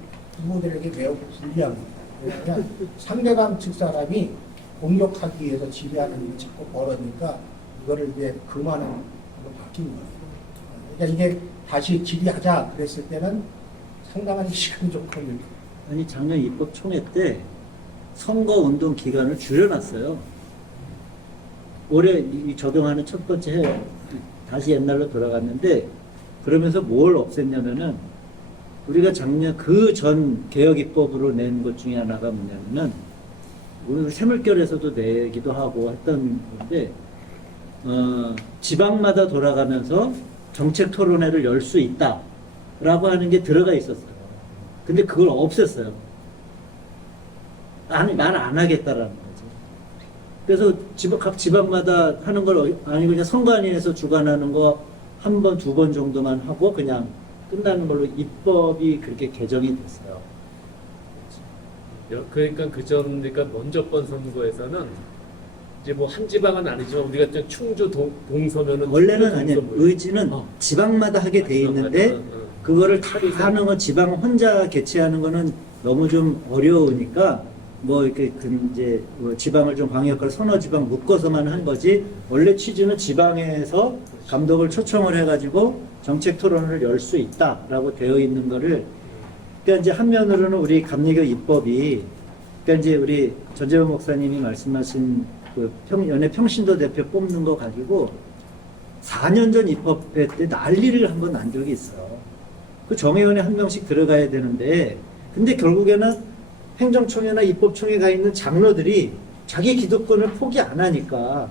후보들에게 매우 불리한 거예요. 왜냐하면 상대방 측 사람이 공격하기 위해서 지배하는 일이 자꾸 벌어지니까 이거를 이제 금하는 걸로 바뀐 거예요. 그러니까 이게 다시 질의하자 그랬을 때는 상당한 시간이 좀 걸려요. 아니 작년 입법총회 때 선거운동 기간을 줄여놨어요. 올해 이 적용하는 첫 번째 해 다시 옛날로 돌아갔는데 그러면서 뭘 없앴냐면은 우리가 작년 그 전 개혁 입법으로 낸 것 중에 하나가 뭐냐면은 우리 새물결에서도 내기도 하고 했던 건데 지방마다 돌아가면서 정책 토론회를 열 수 있다라고 하는 게 들어가 있었어요. 근데 그걸 없앴어요. 아니 말 안 하겠다라는 거죠. 그래서 각 지방마다 하는 걸 아니 그냥 선관위에서 주관하는 거 한 번, 두 번 정도만 하고 그냥 끝나는 걸로 입법이 그렇게 개정이 됐어요. 그러니까 그러니까 먼저 번 선거에서는 이제 뭐 한 지방은 아니지만 우리가 저 충주 동서면은 원래는 충주 아니에요. 동서 의지는 지방마다 하게 돼 있는데 그거를 다 하는 건 지방 혼자 개최하는 거는 너무 좀 어려우니까 뭐 이렇게 이제 뭐 지방을 좀 광역화를 서너 지방 묶어서만 한 거지 원래 취지는 지방에서 감독을 초청을 해가지고 정책 토론을 열 수 있다라고 되어 있는 거를 그러니까 이제 한면으로는 우리 감리교 입법이 그러니까 이제 우리 전재원 목사님이 말씀하신 그 연예 평신도 대표 뽑는 거 가지고 4년 전 입법회 때 난리를 한번 난 적이 있어요. 그 정회원에 한 명씩 들어가야 되는데 근데 결국에는 행정총회나 입법총회가 있는 장로들이 자기 기득권을 포기 안 하니까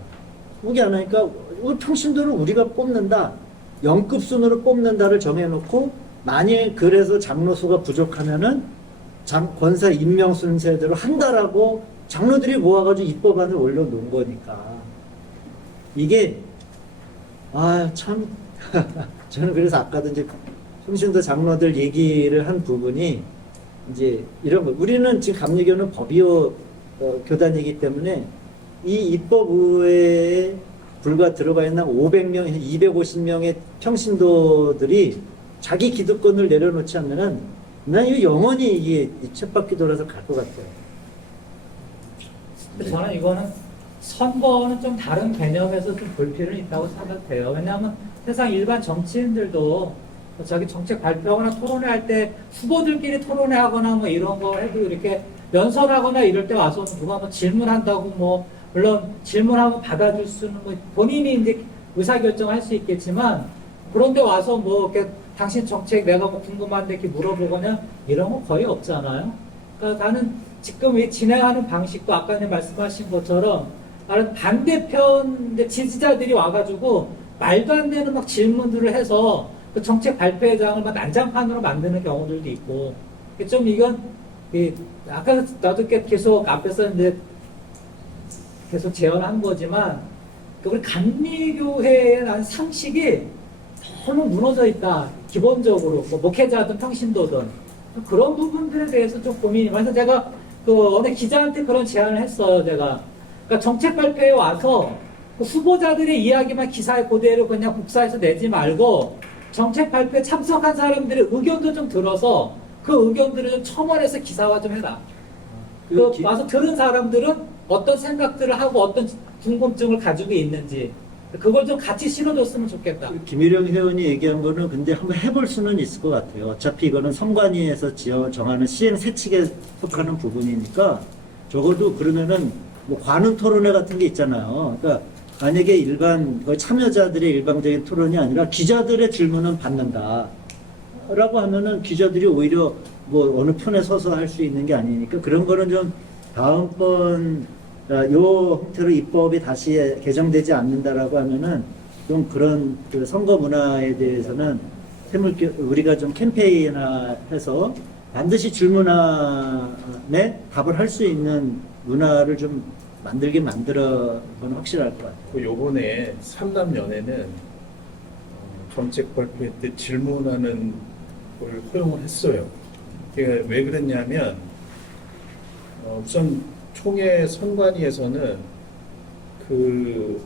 평신도는 우리가 뽑는다 0급 순으로 뽑는다를 정해놓고 만일 그래서 장로 수가 부족하면은 권사 임명 순서대로 한다라고 장로들이 모아가지고 입법안을 올려놓은 거니까 이게 참 저는 그래서 아까도 이제 평신도 장로들 얘기를 한 부분이 이제 이런 거 우리는 지금 감리교는 법이요 교단이기 때문에 이 입법의회에 불과 들어가 있는 500명, 250명의 평신도들이 자기 기득권을 내려놓지 않으면은 난 이거 영원히 이게 쳇바퀴 돌아서 갈 것 같아요. 저는 이거는 선거는 좀 다른 개념에서 좀 볼 필요는 있다고 생각해요. 왜냐하면 세상 일반 정치인들도 자기 정책 발표하거나 토론회 할 때 후보들끼리 토론회 하거나 뭐 이런 거 해도 이렇게 연설하거나 이럴 때 와서 누가 뭐 질문한다고 뭐 물론 질문하면 받아줄 수는 뭐 본인이 이제 의사결정할 수 있겠지만 그런데 와서 뭐 이렇게 당신 정책 내가 뭐 궁금한데 이렇게 물어보거나 이런 거 거의 없잖아요. 그러니까 나는 지금 이 진행하는 방식도 아까 말씀하신 것처럼 나는 반대편 이제 지지자들이 와가지고 말도 안 되는 막 질문들을 해서 그 정책 발표회장을 막 난장판으로 만드는 경우들도 있고 좀 이건 아까 나도 계속 앞에서 이제 계속 제언한 거지만 우리 감리교회의 난 상식이 너무 무너져 있다. 기본적으로 뭐 목회자든 평신도든 그런 부분들에 대해서 좀 고민이 많아서 제가 그 어느 기자한테 그런 제안을 했어요. 제가 그러니까 정책 발표에 와서 그 후보자들의 이야기만 기사에 그대로 그냥 복사해서 내지 말고 정책 발표에 참석한 사람들의 의견도 좀 들어서 그 의견들을 좀 첨언해서 기사화 좀 해라. 와서 들은 사람들은 어떤 생각들을 하고 어떤 궁금증을 가지고 있는지 그걸 좀 같이 실어줬으면 좋겠다. 김일영 회원이 얘기한 거는 근데 한번 해볼 수는 있을 것 같아요. 어차피 이거는 선관위에서 정하는 시행 세칙에 속하는 부분이니까 적어도 그러면은 뭐 관훈 토론회 같은 게 있잖아요. 그러니까 만약에 일반 거의 참여자들의 일방적인 토론이 아니라 기자들의 질문은 받는다. 라고 하면은 기자들이 오히려 뭐 어느 편에 서서 할 수 있는 게 아니니까 그런 거는 좀 다음번 요 형태로 입법이 다시 개정되지 않는다라고 하면은 좀 그런 그 선거 문화에 대해서는 우리가 좀 캠페인화해서 반드시 질문함에 답을 할 수 있는 문화를 좀 만들어 건 확실할 것 같아요. 그 요번에 삼남연에는 정책 발표회 때 질문하는 걸 허용을 했어요. 그게 왜 그랬냐면 우선 총회 선관위에서는 그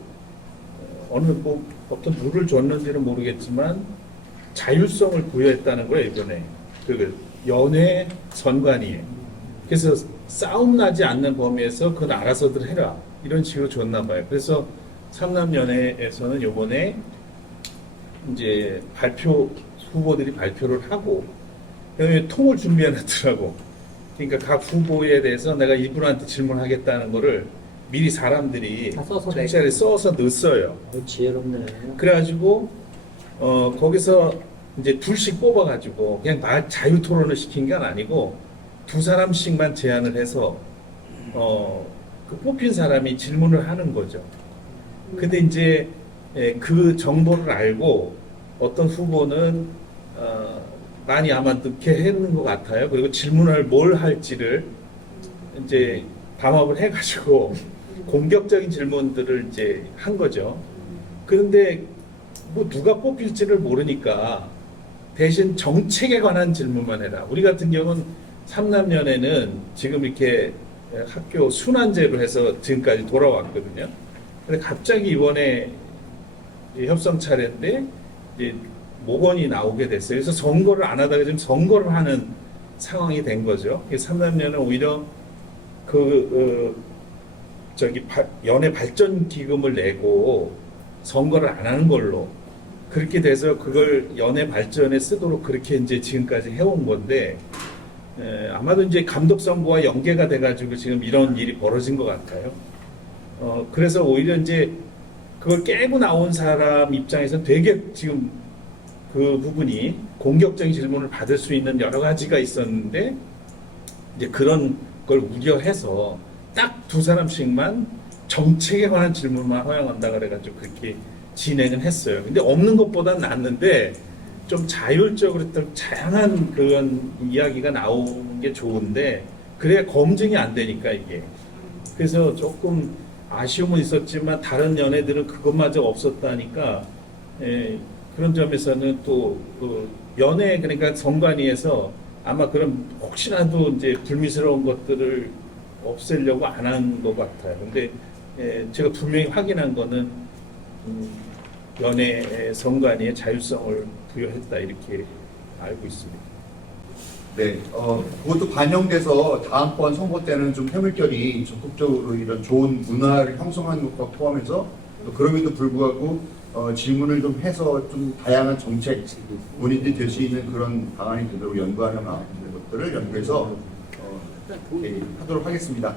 어느 뭐 어떤 룰을 줬는지는 모르겠지만 자율성을 부여했다는 거예요 이번에 그 연회 선관위에. 그래서 싸움 나지 않는 범위에서 그건 알아서들 해라 이런 식으로 줬나 봐요. 그래서 삼남연회에서는 요번에 이제 후보들이 발표를 하고 그다음에 통을 준비해놨더라고. 그러니까 각 후보에 대해서 내가 이분한테 질문하겠다는 거를 미리 사람들이 청취자에 써서 넣었어요. 지혜롭네. 그래가지고 거기서 이제 둘씩 뽑아가지고 그냥 자유 토론을 시킨 게 아니고 두 사람씩만 제안을 해서 그 뽑힌 사람이 질문을 하는 거죠. 근데 이제 그 정보를 알고 어떤 후보는 많이 아마 늦게 했는 것 같아요. 그리고 질문을 뭘 할지를 이제 담합을 해가지고 공격적인 질문들을 이제 한 거죠. 그런데 뭐 누가 뽑힐지를 모르니까 대신 정책에 관한 질문만 해라. 우리 같은 경우는 삼남연에는 지금 이렇게 학교 순환제로 해서 지금까지 돌아왔거든요. 근데 갑자기 이번에 협상 차례인데 이제 모건이 나오게 됐어요. 그래서 선거를 안 하다가 지금 선거를 하는 상황이 된 거죠. 삼남연은 오히려 연애 발전 기금을 내고 선거를 안 하는 걸로 그렇게 돼서 그걸 연애 발전에 쓰도록 그렇게 이제 지금까지 해온 건데 아마도 이제 감독 선거와 연계가 돼가지고 지금 이런 일이 벌어진 것 같아요. 그래서 오히려 이제 그걸 깨고 나온 사람 입장에서 되게 지금 그 부분이 공격적인 질문을 받을 수 있는 여러 가지가 있었는데 이제 그런 걸 우려해서 딱 두 사람씩만 정책에 관한 질문만 허용한다 그래가지고 그렇게 진행을 했어요. 근데 없는 것보다는 낫는데 좀 자율적으로 좀 다양한 그런 이야기가 나오는 게 좋은데 그래야 검증이 안 되니까 이게. 그래서 조금 아쉬움은 있었지만 다른 연예들은 그것마저 없었다니까 그런 점에서는 또 연예 그러니까 선관위에서 아마 그런 혹시라도 이제 불미스러운 것들을 없애려고 안 한 것 같아요. 근데 제가 분명히 확인한 거는 연예 선관위의 자율성을 부여했다 이렇게 알고 있습니다. 네, 그것도 반영돼서 다음번 선거 때는 좀 태물결이 적극적으로 이런 좋은 문화를 형성하는 것과 포함해서 또 그럼에도 불구하고 질문을 좀 해서 좀 다양한 정책 본인들이 될 수 있는 그런 방안이 되도록 연구하는 것들을 연구해서 하도록 하겠습니다.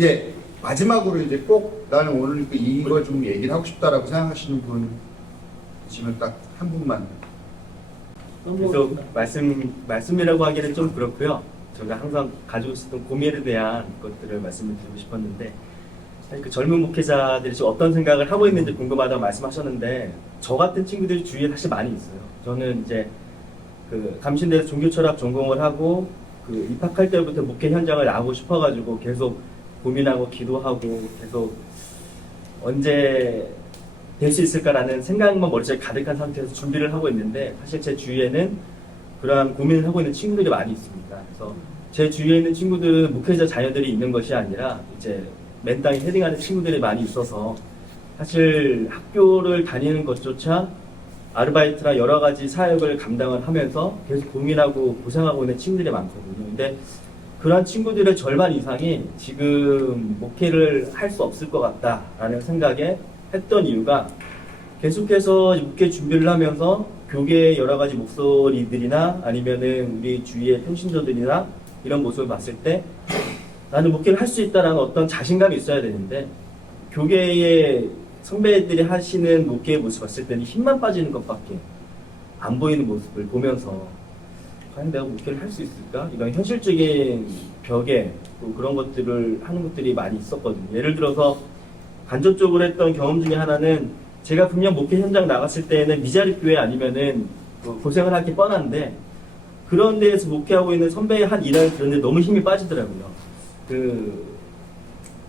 예, 마지막으로 이제 꼭 나는 오늘 이걸 좀 얘기를 하고 싶다라고 생각하시는 분 계시면 딱 한 분만. 그래서 말씀이라고 하기는 좀 그렇고요. 제가 항상 가지고 있었던 고민에 대한 것들을 말씀을 드리고 싶었는데 사실 그 젊은 목회자들이 지금 어떤 생각을 하고 있는지 궁금하다고 말씀하셨는데 저 같은 친구들이 주위에 사실 많이 있어요. 저는 이제 그 감신대에서 종교철학 전공을 하고 그 입학할 때부터 목회 현장을 나가고 싶어가지고 계속 고민하고 기도하고 계속 언제 될 수 있을까라는 생각만 머릿속에 가득한 상태에서 준비를 하고 있는데 사실 제 주위에는 그러한 고민을 하고 있는 친구들이 많이 있습니다. 그래서 제 주위에 있는 친구들은 목회자 자녀들이 있는 것이 아니라 이제 맨땅에 헤딩하는 친구들이 많이 있어서 사실 학교를 다니는 것조차 아르바이트나 여러 가지 사역을 감당을 하면서 계속 고민하고 고생하고 있는 친구들이 많거든요. 근데 그런 친구들의 절반 이상이 지금 목회를 할 수 없을 것 같다라는 생각에 했던 이유가 계속해서 목회 준비를 하면서 교계의 여러 가지 목소리들이나 아니면은 우리 주위의 평신도들이나 이런 모습을 봤을 때 나는 목회를 할 수 있다라는 어떤 자신감이 있어야 되는데 교계의 선배들이 하시는 목회의 모습을 봤을 때는 힘만 빠지는 것밖에 안 보이는 모습을 보면서 과연 내가 목회를 할 수 있을까? 이런 현실적인 벽에 또 그런 것들을 하는 것들이 많이 있었거든요. 예를 들어서 간접적으로 했던 경험 중에 하나는 제가 분명 목회 현장 나갔을 때에는 미자립 교회 아니면은 고생을 하기 뻔한데 그런 데에서 목회하고 있는 선배의 한 일화를 들었는데 너무 힘이 빠지더라고요.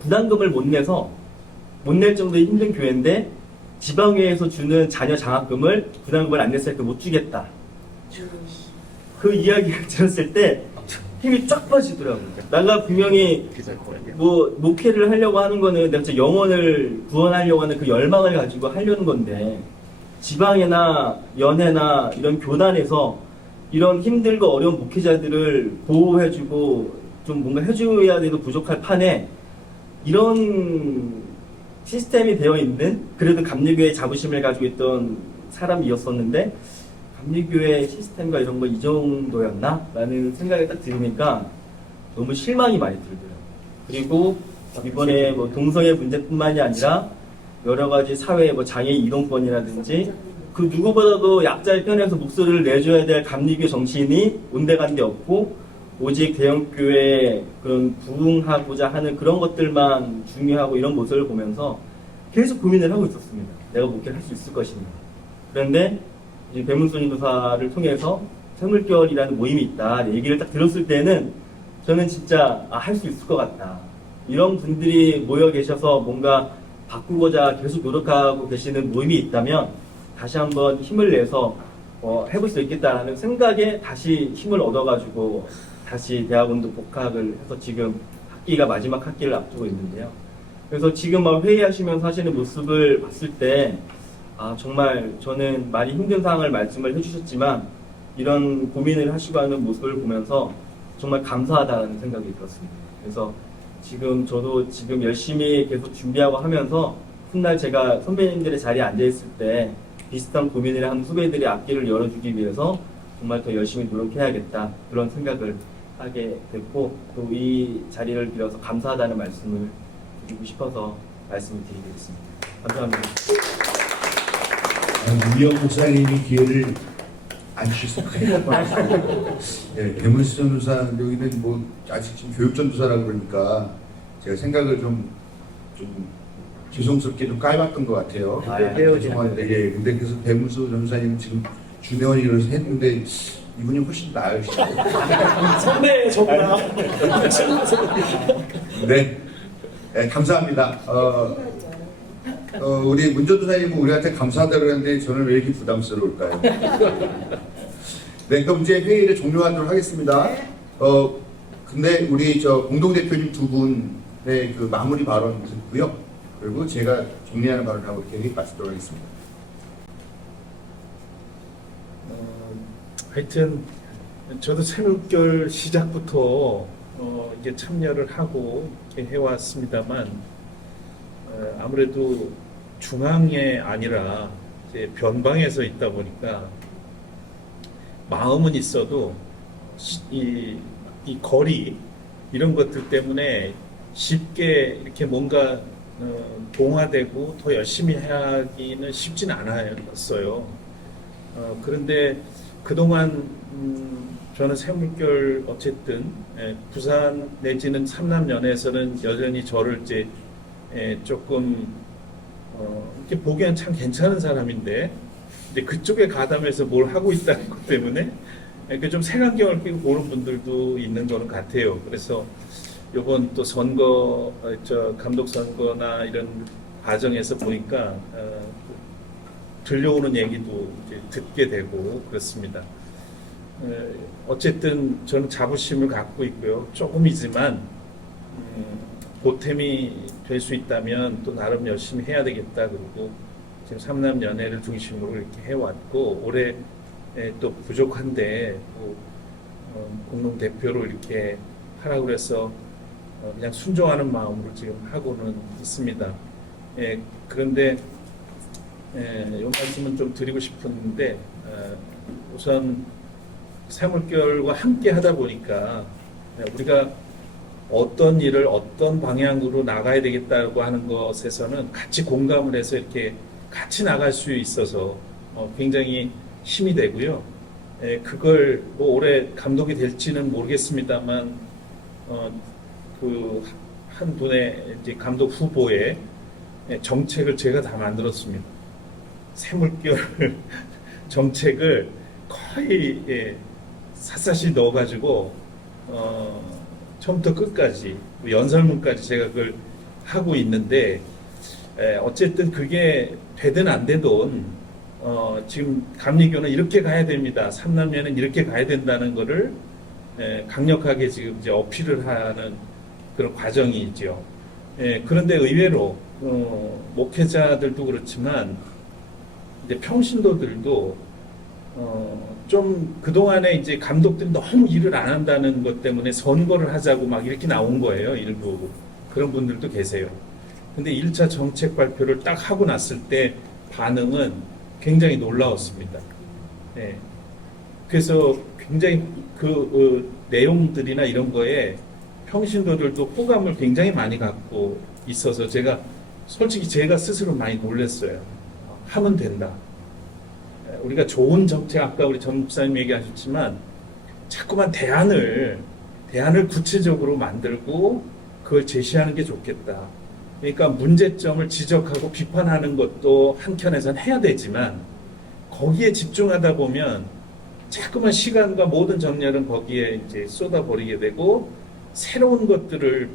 부담금을 못 낼 정도의 힘든 교회인데 지방회에서 주는 자녀 장학금을 부담금을 안 냈으니까 못 주겠다. 그 이야기를 들었을 때 힘이 쫙 빠지더라고요. 내가 분명히 목회를 하려고 하는 거는 내가 진짜 영혼을 구원하려고 하는 그 열망을 가지고 하려는 건데 지방이나 연회나 이런 교단에서 이런 힘들고 어려운 목회자들을 보호해주고 좀 뭔가 해줘야 돼도 부족할 판에 이런 시스템이 되어 있는 그래도 감리교회 자부심을 가지고 있던 사람이었었는데 감리교회 시스템과 이런 거 이 정도였나? 라는 생각이 딱 들으니까 너무 실망이 많이 들더라고요. 그리고 이번에 뭐 동성애 문제뿐만이 아니라 여러 가지 사회의 뭐 장애인 이동권이라든지 그 누구보다도 약자의 편에서 목소리를 내줘야 될 감리교 정치인이 온데간데 없고 오직 대형교회에 그런 부응하고자 하는 그런 것들만 중요하고 이런 모습을 보면서 계속 고민을 하고 있었습니다. 내가 목회를 할 수 있을 것인가. 그런데 이제 배문순 교사를 통해서 생물결이라는 모임이 있다 얘기를 딱 들었을 때는 저는 진짜 할 수 있을 것 같다. 이런 분들이 모여 계셔서 뭔가 바꾸고자 계속 노력하고 계시는 모임이 있다면 다시 한번 힘을 내서 해볼 수 있겠다라는 생각에 다시 힘을 얻어가지고 다시 대학원도 복학을 해서 지금 학기가 마지막 학기를 앞두고 있는데요. 그래서 지금 막 회의하시면서 하시는 모습을 봤을 때 정말 저는 많이 힘든 상황을 말씀을 해주셨지만 이런 고민을 하시고 하는 모습을 보면서 정말 감사하다는 생각이 들었습니다. 그래서 지금 저도 지금 열심히 계속 준비하고 하면서 훗날 제가 선배님들의 자리에 앉아있을 때 비슷한 고민을 하는 후배들의 앞길을 열어주기 위해서 정말 더 열심히 노력해야겠다 그런 생각을 하게 됐고 또 이 자리를 빌어서 감사하다는 말씀을 드리고 싶어서 말씀을 드리겠습니다. 감사합니다. 우영 목사님이 기회를 안 주셔서 큰일 날 뻔했어요. 네, 배문수 전도사 여기는 뭐 아직 지금 교육 전도사라고 그러니까 제가 생각을 좀 죄송스럽게 좀 까봤던 것 같아요. 죄송한데 근데 그래서 배문수 전도사님 지금 준회원이라고 했는데 이분이 훨씬 나으시죠. 선배 저보다. 네, 감사합니다. 우리 문전도사님은 우리한테 감사하다 그러는데 저는 왜 이렇게 부담스러울까요? 네, 그럼 이제 회의를 종료하도록 하겠습니다. 근데 우리 공동대표님 두 분의 그 마무리 발언 듣고요. 그리고 제가 정리하는 발언하고 이렇게 회의 마치도록 하겠습니다. 하여튼 저도 새물결 시작부터 이게 참여를 하고 이렇게 해왔습니다만 아무래도 중앙에 아니라 이제 변방에서 있다 보니까 마음은 있어도 이 거리 이런 것들 때문에 쉽게 이렇게 뭔가 동화되고 더 열심히 하기는 쉽진 않았어요. 그런데 그동안 저는 새물결 어쨌든 부산 내지는 삼남연에서는 여전히 저를 이제 조금 이렇게 보기엔 참 괜찮은 사람인데 이제 그쪽에 가담해서 뭘 하고 있다는 것 때문에 이렇게 좀 색안경을 끼고 보는 분들도 있는 거는 같아요. 그래서 이번 또 선거, 감독 선거나 이런 과정에서 보니까 들려오는 얘기도 이제 듣게 되고 그렇습니다. 어쨌든 저는 자부심을 갖고 있고요. 조금이지만 보탬이 될 수 있다면 또 나름 열심히 해야 되겠다. 그리고 지금 삼남연애를 중심으로 이렇게 해왔고 올해 또 부족한데 또 공동 대표로 이렇게 하라고 그래서 그냥 순종하는 마음으로 지금 하고는 있습니다. 그런데 이 말씀은 좀 드리고 싶은데 우선 새물결과 함께 하다 보니까 우리가 어떤 일을 어떤 방향으로 나가야 되겠다고 하는 것에서는 같이 공감을 해서 이렇게 같이 나갈 수 있어서 굉장히 힘이 되고요. 그걸 뭐 올해 감독이 될지는 모르겠습니다만 그 한 분의 이제 감독 후보의 정책을 제가 다 만들었습니다. 새물결 정책을 거의 샅샅이 넣어가지고 처음부터 끝까지 연설문까지 제가 그걸 하고 있는데 어쨌든 그게 되든 안 되든 지금 감리교는 이렇게 가야 됩니다. 삼남매는 이렇게 가야 된다는 거를 강력하게 지금 이제 어필을 하는 그런 과정이 있죠. 그런데 의외로 목회자들도 그렇지만 이제 평신도들도 좀 그동안에 이제 감독들이 너무 일을 안 한다는 것 때문에 선거를 하자고 막 이렇게 나온 거예요. 일부 그런 분들도 계세요. 근데 1차 정책 발표를 딱 하고 났을 때 반응은 굉장히 놀라웠습니다. 그래서 굉장히 그 내용들이나 이런 거에 평신도들도 호감을 굉장히 많이 갖고 있어서 제가 솔직히 제가 스스로 많이 놀랐어요. 하면 된다. 우리가 좋은 정책, 아까 우리 전 목사님 얘기하셨지만 자꾸만 대안을 구체적으로 만들고 그걸 제시하는 게 좋겠다. 그러니까 문제점을 지적하고 비판하는 것도 한켠에선 해야 되지만 거기에 집중하다 보면 자꾸만 시간과 모든 정열은 거기에 이제 쏟아버리게 되고 새로운 것들을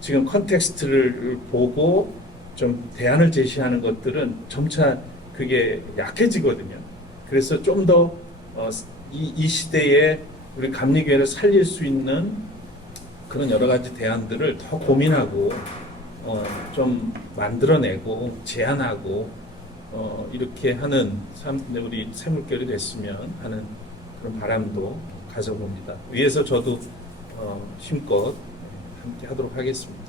지금 컨텍스트를 보고 좀 대안을 제시하는 것들은 점차 그게 약해지거든요. 그래서 좀 더 이 시대에 우리 감리교회를 살릴 수 있는 그런 여러 가지 대안들을 더 고민하고 좀 만들어내고 제안하고 이렇게 하는 우리 새물결이 됐으면 하는 그런 바람도 가져봅니다. 위에서 저도 힘껏 함께 하도록 하겠습니다.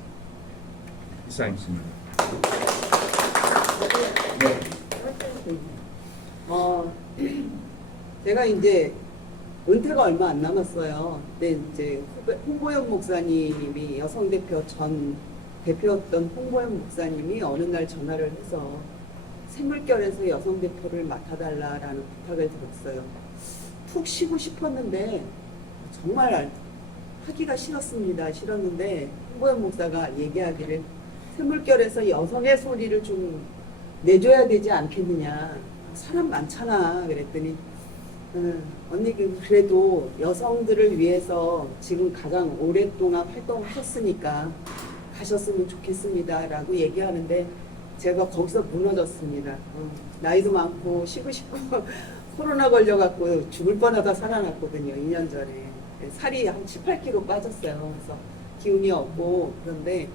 이상입니다. 제가 이제 은퇴가 얼마 안 남았어요. 근데 이제 홍보영 목사님이 여성 대표 전 대표였던 홍보영 목사님이 어느 날 전화를 해서 새물결에서 여성 대표를 맡아달라라는 부탁을 들었어요. 푹 쉬고 싶었는데 정말 하기가 싫었는데 홍보영 목사가 얘기하기를 새물결에서 여성의 소리를 좀 내줘야 되지 않겠느냐. 사람 많잖아. 그랬더니 언니 그래도 여성들을 위해서 지금 가장 오랫동안 활동하셨으니까 가셨으면 좋겠습니다 라고 얘기하는데 제가 거기서 무너졌습니다. 나이도 많고 쉬고 싶고 코로나 걸려갖고 죽을 뻔하다 살아났거든요. 2년 전에. 살이 한 7, 8kg 빠졌어요. 그래서 기운이 없고 그런데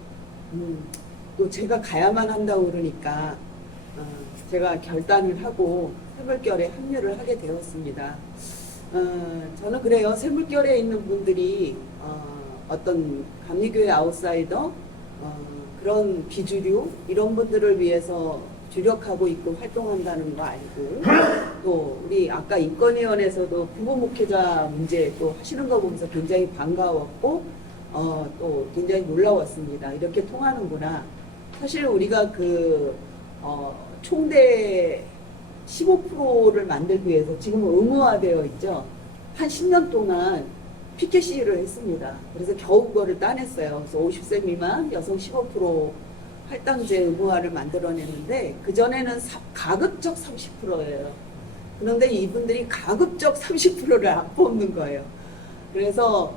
또 제가 가야만 한다고 그러니까 제가 결단을 하고 새물결에 합류를 하게 되었습니다. 저는 그래요. 새물결에 있는 분들이 어떤 감리교회 아웃사이더 그런 비주류 이런 분들을 위해서 주력하고 있고 활동한다는 거 알고 또 우리 아까 인권위원회에서도 부부 목회자 문제 또 하시는 거 보면서 굉장히 반가웠고 또 굉장히 놀라웠습니다. 이렇게 통하는구나. 사실 우리가 총대 15%를 만들기 위해서 지금은 의무화되어 있죠. 한 10년 동안 피켓 시위를 했습니다. 그래서 겨우 그거를 따냈어요. 그래서 50세 미만 여성 15% 할당제 의무화를 만들어냈는데 그전에는 가급적 30%예요. 그런데 이분들이 가급적 30%를 안 뽑는 거예요. 그래서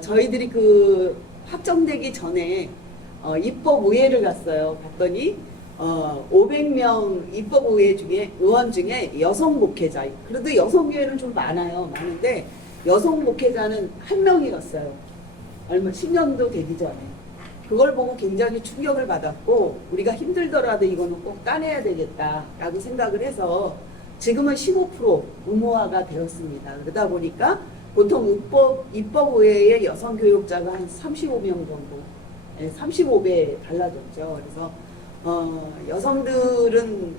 저희들이 그 확정되기 전에 입법의회를 갔어요. 봤더니 500명 의원 중에 여성 목회자, 그래도 여성교회는 좀 많은데 여성 목회자는 한 명이었어요. 얼마 10년도 되기 전에. 그걸 보고 굉장히 충격을 받았고 우리가 힘들더라도 이거는 꼭 따내야 되겠다라고 생각을 해서 지금은 15% 의무화가 되었습니다. 그러다 보니까 보통 입법 외에 여성 교육자가 한 35명 정도, 35배 달라졌죠. 그래서 여성들은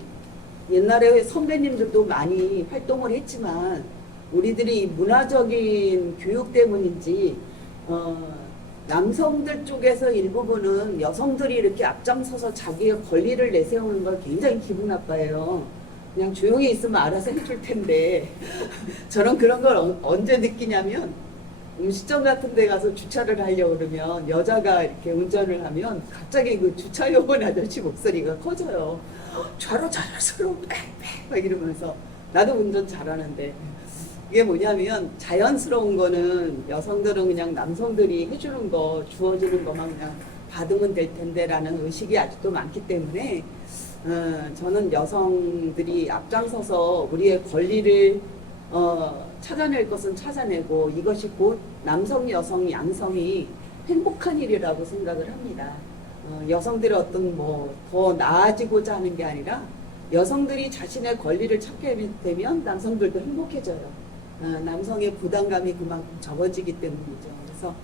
옛날에 선배님들도 많이 활동을 했지만 우리들이 문화적인 교육 때문인지 남성들 쪽에서 일부분은 여성들이 이렇게 앞장서서 자기의 권리를 내세우는 걸 굉장히 기분 나빠해요. 그냥 조용히 있으면 알아서 해줄 텐데 저는 그런 걸 언제 느끼냐면 음식점 같은 데 가서 주차를 하려고 그러면 여자가 이렇게 운전을 하면 갑자기 그 주차 요원 아저씨 목소리가 커져요. 좌로 좌로서로 빽빽 막 이러면서 나도 운전 잘하는데 이게 뭐냐면 자연스러운 거는 여성들은 그냥 남성들이 해주는 거 주어지는 것만 그냥 받으면 될 텐데 라는 의식이 아직도 많기 때문에 저는 여성들이 앞장서서 우리의 권리를 찾아낼 것은 찾아내고 이것이 곧 남성, 여성, 양성이 행복한 일이라고 생각을 합니다. 여성들의 어떤 뭐 더 나아지고자 하는 게 아니라 여성들이 자신의 권리를 찾게 되면 남성들도 행복해져요. 남성의 부담감이 그만큼 적어지기 때문이죠. 그래서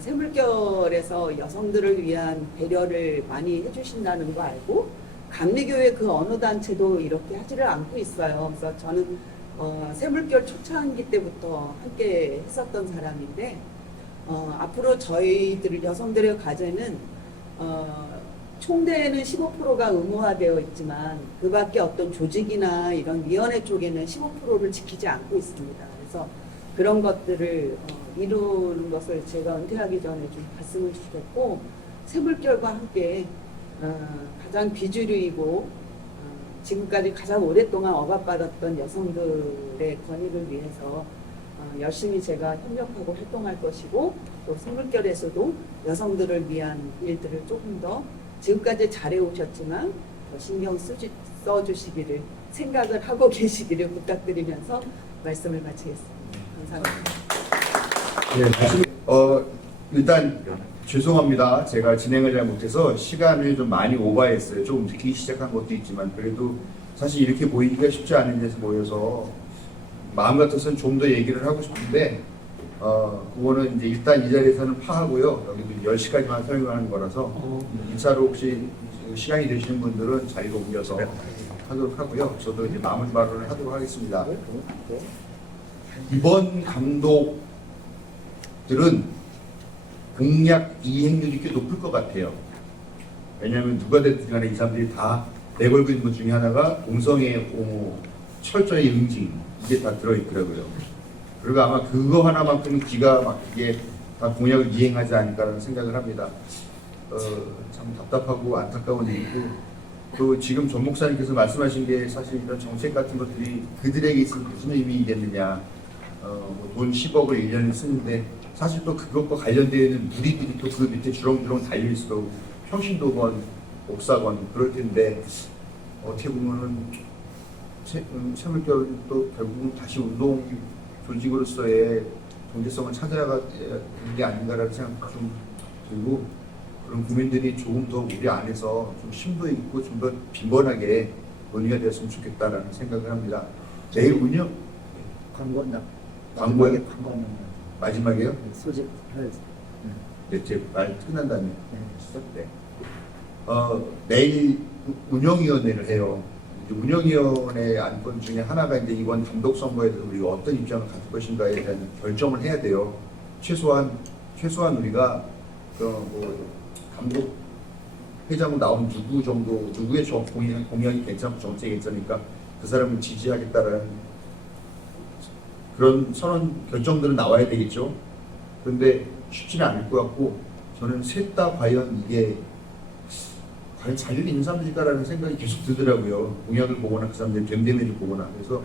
새물결에서 여성들을 위한 배려를 많이 해주신다는 거 알고 감리교회 그 어느 단체도 이렇게 하지를 않고 있어요. 그래서 저는 새물결 초창기 때부터 함께 했었던 사람인데 앞으로 저희들 여성들의 과제는 총대에는 15%가 의무화되어 있지만 그 밖에 어떤 조직이나 이런 위원회 쪽에는 15%를 지키지 않고 있습니다. 그래서 그런 것들을 이루는 것을 제가 은퇴하기 전에 좀 봤으면 좋겠고 새물결과 함께 가장 비주류이고 지금까지 가장 오랫동안 억압받았던 여성들의 권익을 위해서 열심히 제가 협력하고 활동할 것이고 또 새물결에서도 여성들을 위한 일들을 조금 더 지금까지 잘해오셨지만 더 신경 써주시기를 생각을 하고 계시기를 부탁드리면서 말씀을 마치겠습니다. 감사합니다. 일단 죄송합니다. 제가 진행을 잘 못해서 시간을 좀 많이 오버했어요. 좀 늦게 시작한 것도 있지만 그래도 사실 이렇게 모이기가 쉽지 않은 데서 모여서 마음 같아서는 좀 더 얘기를 하고 싶은데 그거는 이제 일단 이 자리에서는 파하고요. 여기도 10시까지만 설명하는 거라서 2차로 혹시 시간이 되시는 분들은 자리로 옮겨서 하도록 하고요. 저도 이제 마무리 발언을 하도록 하겠습니다. 이번 감독들은 공약 이행률이 꽤 높을 것 같아요. 왜냐하면 누가 됐든 간에 이 사람들이 다 내걸고 있는 것 중에 하나가 공성의 철저히 응징 이게 다 들어있더라고요. 그리고 아마 그거 하나만큼은 기가 막히게 다 공약을 이행하지 않을까라는 생각을 합니다. 참 답답하고 안타까운 일이고 또 지금 전 목사님께서 말씀하신 게 사실 이런 정책 같은 것들이 그들에게 있어서 무슨 의미이겠느냐 돈 10억을 1년에 쓰는데 사실 또 그것과 관련되어 있는 무리들이 또 그 밑에 주렁주렁 달려있어 평신도건, 옥사건 그럴 텐데 어떻게 보면은 새물결은 또 결국은 다시 운동 조직으로서의 정체성을 찾아가는 게 아닌가라는 생각이 좀 들고 그런 국민들이 조금 더 우리 안에서 좀 심도 있고 좀 더 빈번하게 논의가 되었으면 좋겠다라는 생각을 합니다. 내일 운영 광고에 마지막이에요? 소집 네, 제 말 끝난 다음에 네. 내일 운영위원회를 해요. 운영위원회 안건 중에 하나가 이제 이번 감독 선거에 대해서 우리가 어떤 입장을 가질 것인가에 대한 결정을 해야 돼요. 최소한 우리가 감독 회장으로 나온 누구 정도 누구의 공약이 괜찮고 정책이 괜찮으니까 그 사람을 지지하겠다라는 그런 선언 결정들은 나와야 되겠죠. 그런데 쉽지는 않을 것 같고 저는 셋 다 과연 이게 과연 자격이 있는 사람들일까라는 생각이 계속 들더라고요. 공약을 보거나 그 사람들의 됨됨이를 보거나. 그래서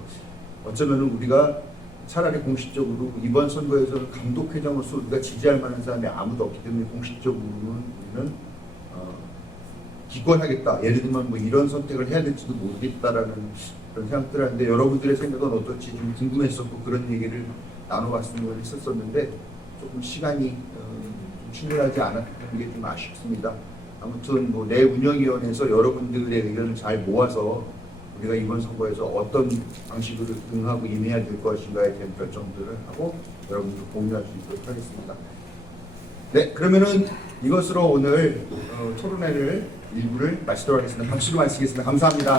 어쩌면 우리가 차라리 공식적으로 이번 선거에서는 감독회장으로서 우리가 지지할 만한 사람이 아무도 없기 때문에 공식적으로는 우리는 기권하겠다. 예를 들면 뭐 이런 선택을 해야 될지도 모르겠다라는 그런 생각들을 하는데 여러분들의 생각은 어떨지 좀 궁금했었고 그런 얘기를 나눠봤으면 했었었는데 조금 시간이 좀 충분하지 못하는 게 좀 아쉽습니다. 아무튼 뭐 내운영위원회에서 여러분들의 의견을 잘 모아서 우리가 이번 선거에서 어떤 방식으로 응하고 임해야 될 것인가에 대한 결정들을 하고 여러분들 공유할 수 있도록 하겠습니다. 네, 그러면은 이것으로 오늘 토론회를 일부를 마치도록 하겠습니다. 박수로 마치겠습니다. 감사합니다.